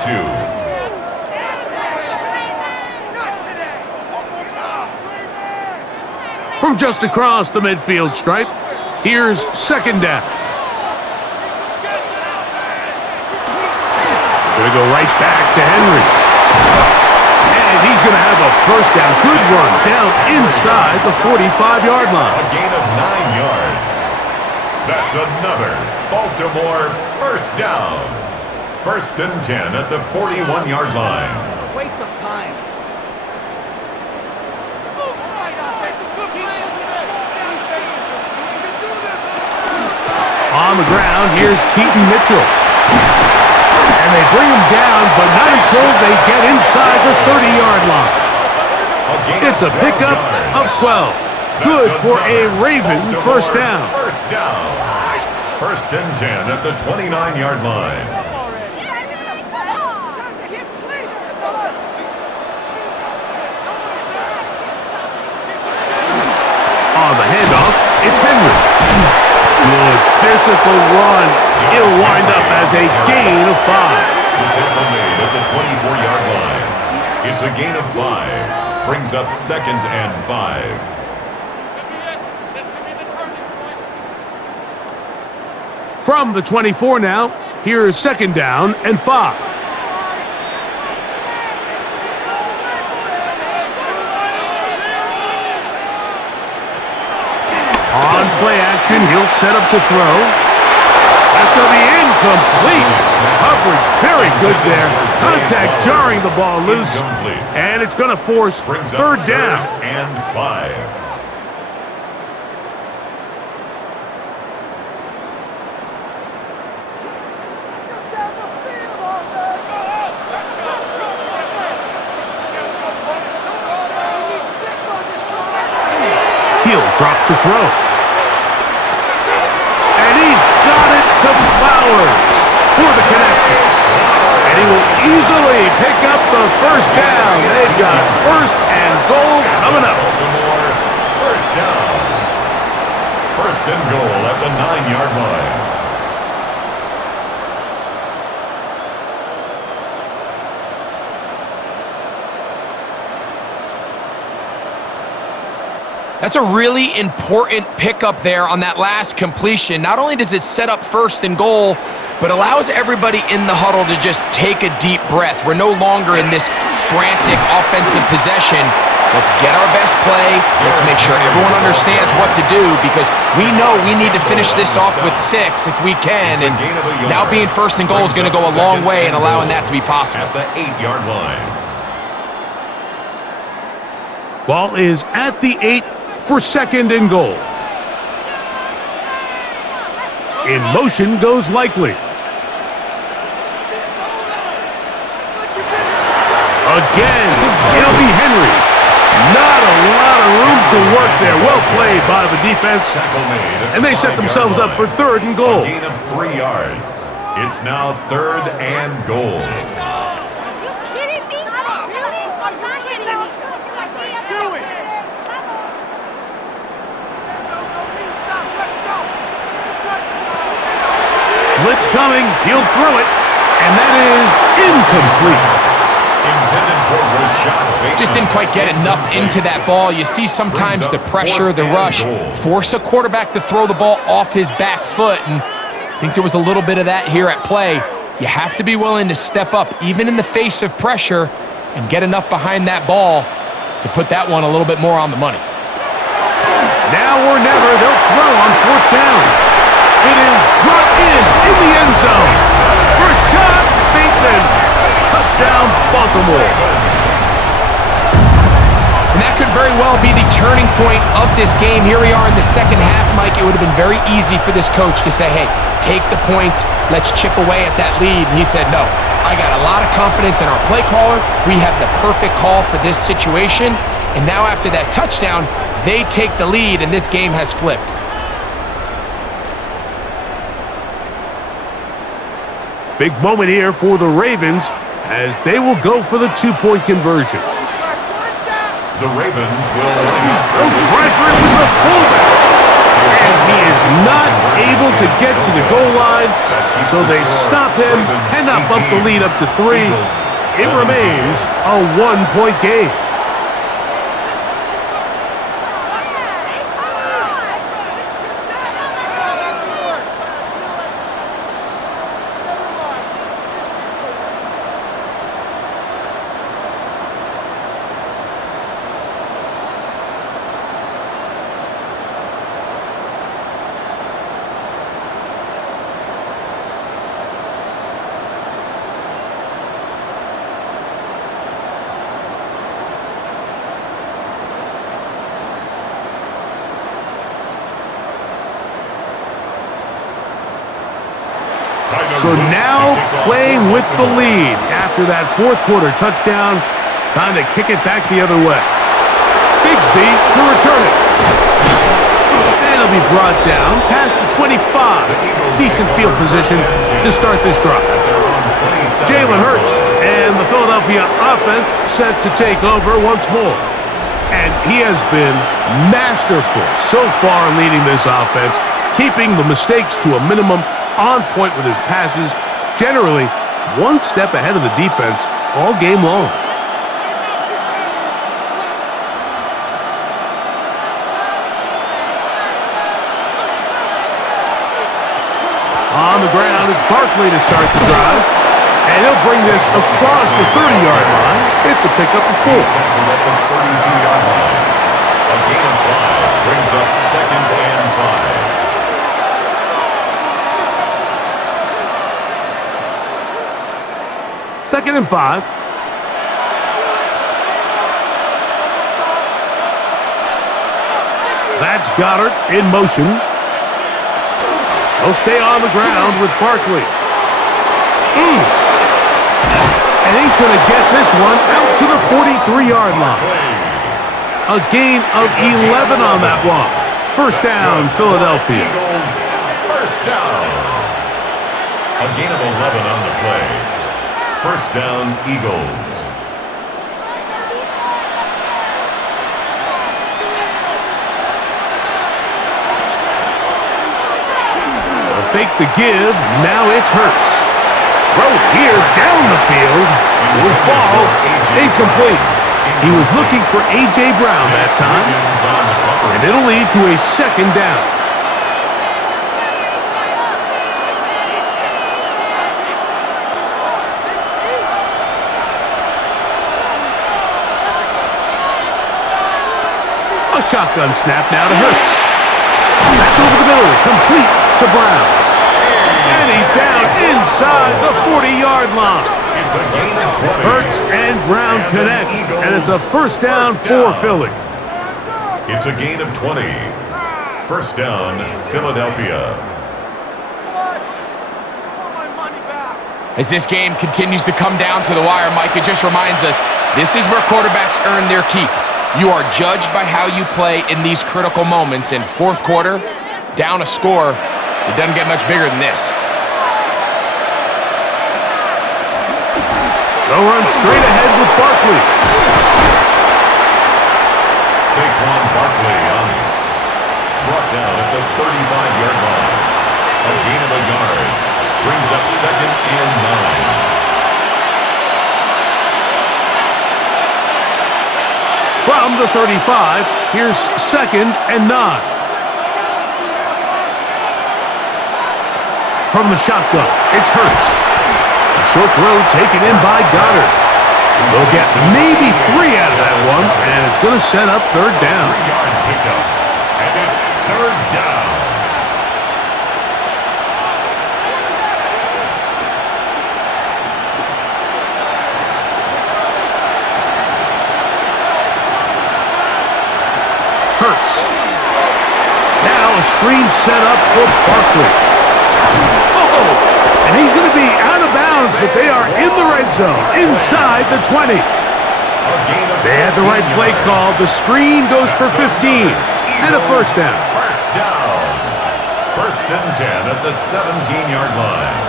2. From just across the midfield stripe, here's 2nd down. Going to go right back to Henry. And he's going to have a 1st down. Good run down inside the 45-yard line. A gain of 9 yards. That's another Baltimore 1st down. 1st and 10 at the 41-yard line. A waste of time. On on the ground. Here's Keaton Mitchell. And they bring him down, but not until they get inside the 30-yard line. It's a pickup of 12. Good for a Raven first down. First and 10 at the 29-yard line. On the handoff, it's Henry. Good physical run. It'll wind up as a gain of 5. The tackle made at the 24-yard line. It's a gain of 5. Brings up 2nd and 5. From the 24 now, here's 2nd down and 5. On play action, he'll set up to throw. That's going to be incomplete. Coverage very good there. Contact jarring the ball loose. And it's going to force 3rd down. And 5. He'll drop to throw. And he's got it to Flowers for the connection. And he will easily pick up the first down. They've got 1st and goal coming up. Baltimore, first down. 1st and goal at the 9-yard line. That's a really important pickup there on that last completion. Not only does it set up 1st and goal, but allows everybody in the huddle to just take a deep breath. We're no longer in this frantic offensive possession. Let's get our best play. Let's make sure everyone understands what to do, because we know we need to finish this off with 6 if we can. And now being 1st and goal is going to go a long way in allowing that to be possible. At the 8-yard line. Ball is at the 8 for 2nd and goal. In motion goes Likely. Again, it'll be Henry. Not a lot of room to work there. Well played by the defense. And they set themselves up for 3rd and goal. A gain of 3 yards. It's now 3rd and goal. Blitz coming, he'll throw it, and that is incomplete. Just didn't quite get enough into that ball. You see sometimes the pressure, the rush, force a quarterback to throw the ball off his back foot, and I think there was a little bit of that here at play. You have to be willing to step up, even in the face of pressure, and get enough behind that ball to put that one a little bit more on the money. Now or never, they'll throw on 4th down. It is brought in the end zone. Rashad Bateman. Touchdown, Baltimore. And that could very well be the turning point of this game. Here we are in the 2nd half, Mike. It would have been very easy for this coach to say, hey, take the points, let's chip away at that lead. And he said, no, I got a lot of confidence in our play caller. We have the perfect call for this situation. And now after that touchdown, they take the lead, and this game has flipped. Big moment here for the Ravens as they will go for the 2-point conversion. The Ravens will try for it with the fullback. And he is not able to get to the goal line, so they stop him and up the lead up to 3. It remains a 1-point game. So now playing with the lead after that fourth quarter touchdown, time to kick it back the other way. Bigsby to return it. And it'll be brought down past the 25. Decent field position to start this drive. Jalen Hurts and the Philadelphia offense set to take over once more. And he has been masterful so far leading this offense, keeping the mistakes to a minimum, on point with his passes, generally one step ahead of the defense all game long. On the ground, it's Barkley to start the drive. And he'll bring this across the 30-yard line. It's a pickup of 4. At the 32-yard line. A gain of 5 brings up 2nd and 5. 2nd and 5. That's Goddard in motion. He'll stay on the ground with Barkley. And he's going to get this one out to the 43-yard line. A gain of 11 on that one. First down, Philadelphia. Eagles, first down. A gain of 11 on the play. First down, Eagles. They'll fake the give. Now it's Hurts. Throw here down the field. Will fall. Incomplete. He was looking for A.J. Brown that time. And it'll lead to a 2nd down. A shotgun snap now to Hurts. That's over the middle. Complete to Brown. And he's down inside the 40-yard line. It's a gain of 20. Hurts and Brown connect, and it's a first down for Philly. It's a gain of 20. First down, Philadelphia. As this game continues to come down to the wire, Mike, it just reminds us, this is where quarterbacks earn their keep. You are judged by how you play in these critical moments. In fourth quarter, down a score, it doesn't get much bigger than this. They'll run straight ahead with Barkley. Saquon Barkley brought down at the 35-yard line. A gain of a yard brings up 2nd and 9. From the 35, here's 2nd and 9. From the shotgun, it's Hurts. A short throw taken in by Goddard. They'll get maybe 3 out of that one, and it's going to set up 3rd down. 3-yard pickup, and it's 3rd down. Hurts. Now a screen set up for Barkley. And he's going to be out of bounds, but they are in the red zone, inside the 20. They had the right play call. The screen goes for 15, and a first down. First down. 1st and 10 at the 17-yard line.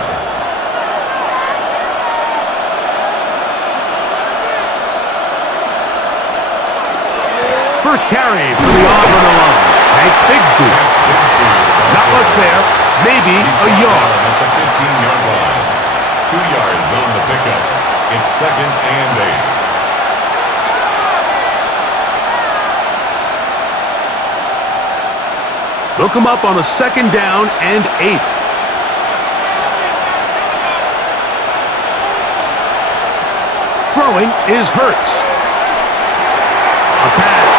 First carry for the Auburn alum, Tank Bigsby. Not much there, maybe a yard. At the 15-yard line. 2 yards on the pickup. It's 2nd and 8. They'll come up on a 2nd down and 8. Throwing is Hurts. A pass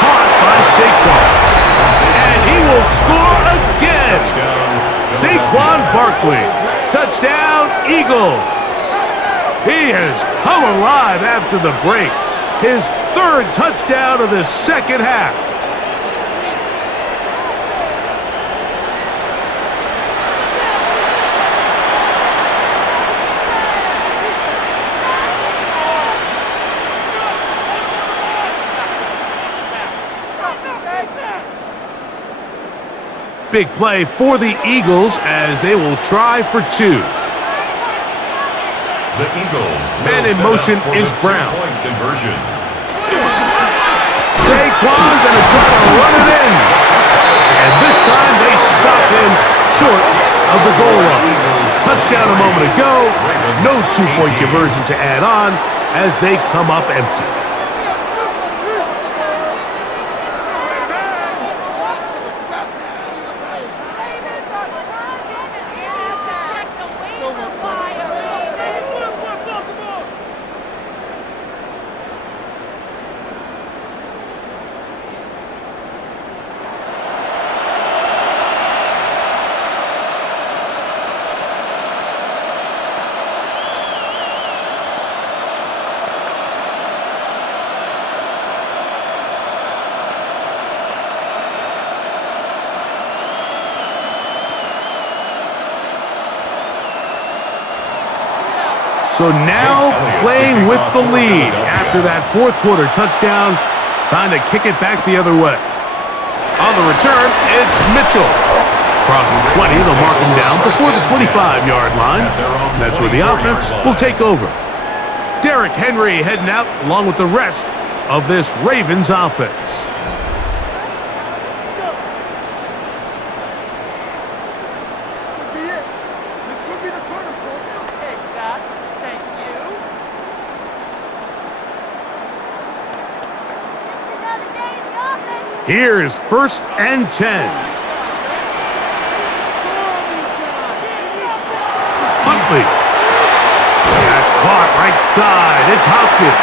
caught by Saquon. And he will score again. Saquon Barkley. Touchdown, Eagles. He has come alive after the break. His 3rd touchdown of the 2nd half. Big play for the Eagles as they will try for 2. The Eagles. Man in motion is Brown. Point conversion. Saquon gonna try to run it in. And this time they stop him short of the goal line. Touchdown a moment ago. No 2-point conversion to add on as they come up empty. So now playing with the lead after that fourth quarter touchdown, time to kick it back the other way. On the return, it's Mitchell. Across the 20, they'll mark him down before the 25-yard line. That's where the offense will take over. Derrick Henry heading out along with the rest of this Ravens offense. Here's 1st and 10. Huntley. That's caught right side. It's Hopkins.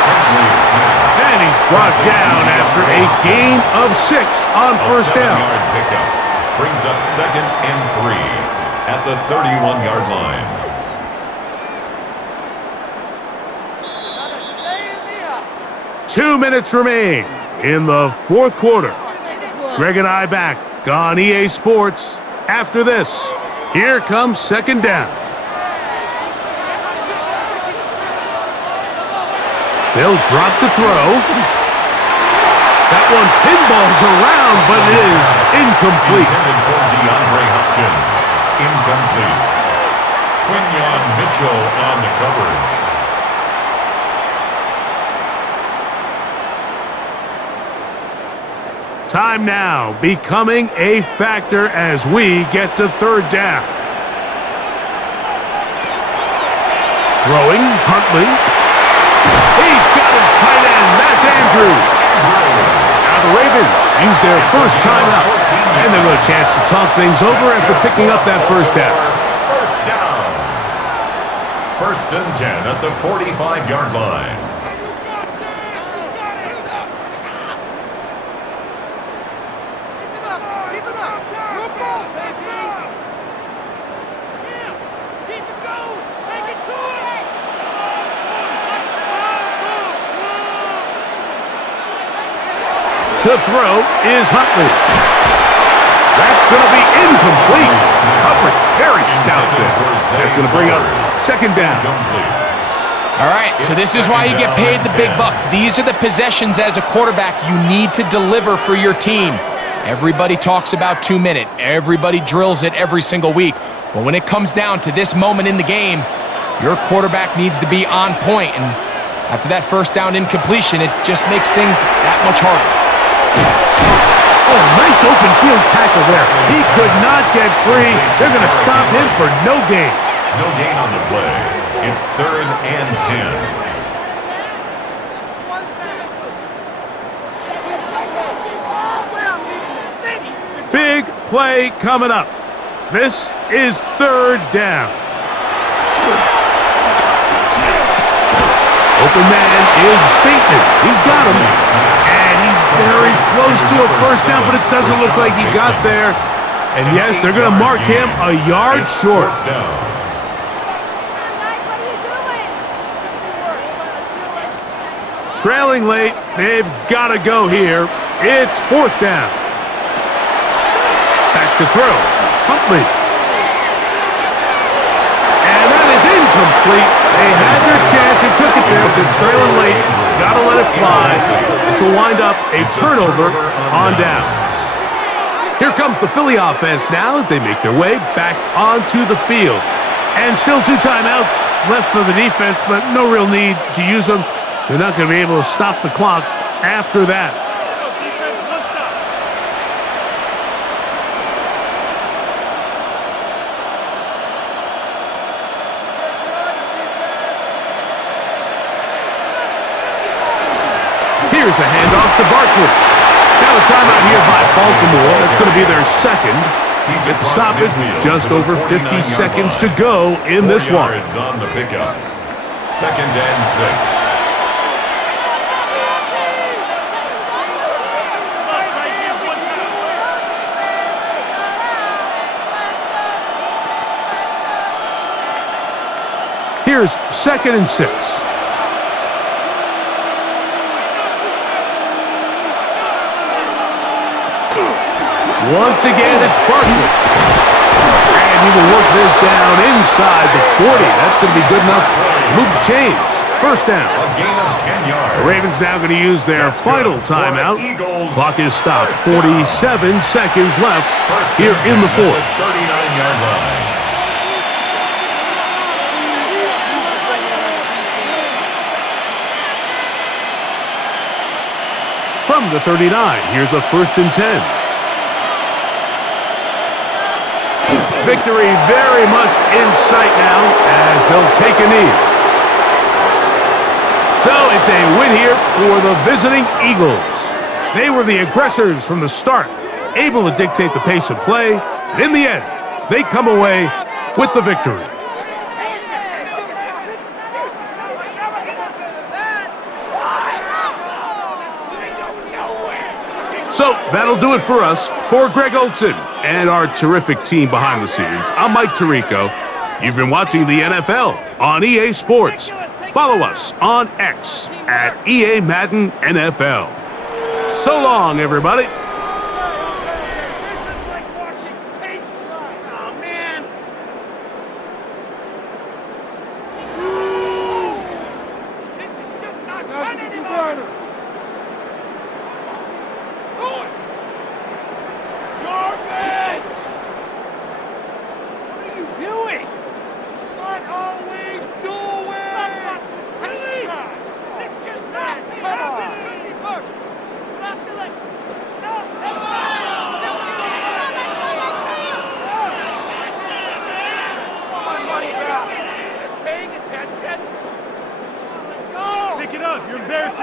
And he's brought down after a gain of 6 on 1st down. Pickup brings up 2nd and 3 at the 31-yard line. Two minutes remain in the fourth quarter. Greg and I back on EA Sports after this. Here comes 2nd down. They'll drop to throw. That one pinballs around, but it is incomplete. Intended for DeAndre Hopkins. Incomplete. Quinyon Mitchell on the coverage. Time now becoming a factor as we get to 3rd down. Throwing, Huntley. He's got his tight end. That's Andrews. Now the Ravens use their first timeout, and they'll get a chance to talk things over after picking up that 1st down. 1st down. 1st and 10 at the 45-yard line. To throw is Huntley. That's going to be incomplete. Coverage very stout there. That's going to bring up 2nd down. All right, so this is why you get paid the big bucks. These are the possessions as a quarterback you need to deliver for your team. Everybody talks about 2-minute. Everybody drills it every single week. But when it comes down to this moment in the game, your quarterback needs to be on point. And after that 1st down incompletion, it just makes things that much harder. Oh, nice open field tackle there. He could not get free. They're going to stop him for no gain. No gain on the play. It's 3rd and 10. Big play coming up. This is 3rd down. Open man is Bateman. He's got him. And he's very close to a 1st down, but it doesn't look like he got there. And yes, they're going to mark him a yard short. Trailing late, they've got to go here. It's 4th down. Back to throw. Huntley. And that is incomplete. They had their chance. They took it there. They're trailing late. Got to let it fly. This will wind up a turnover on downs. Here comes the Philly offense now as they make their way back onto the field. And still 2 timeouts left for the defense, but no real need to use them. They're not going to be able to stop the clock after that. Here's a handoff to Barkley. Now a timeout here by Baltimore. That's going to be their second. At the stoppage, just over 50 seconds to go in this one. On the pickup. 2nd and 6. Here's 2nd and 6. Once again, it's Barkley. And he will work this down inside the 40. That's going to be good enough to move the chains. First down. A gain of 10 yards. The Ravens now going to use their final timeout. Clock is stopped. 47 seconds left here in the 4th. 39-yard line. From the 39, here's a 1st and 10. Victory very much in sight now as they'll take a knee. So it's a win here for the visiting Eagles. They were the aggressors from the start, able to dictate the pace of play. And in the end, they come away with the victory. So that'll do it for us. For Greg Olson and our terrific team behind the scenes, I'm Mike Tirico. You've been watching the NFL on EA Sports. Follow us on X at EA Madden NFL. So long, everybody. This is like watching paint dry. Oh, man. This is just not fun anymore. Garbage! What are you doing? What are we doing? This kid's not. Come on. Stop the leg. Paying attention. Let's go. Pick it up. You're embarrassing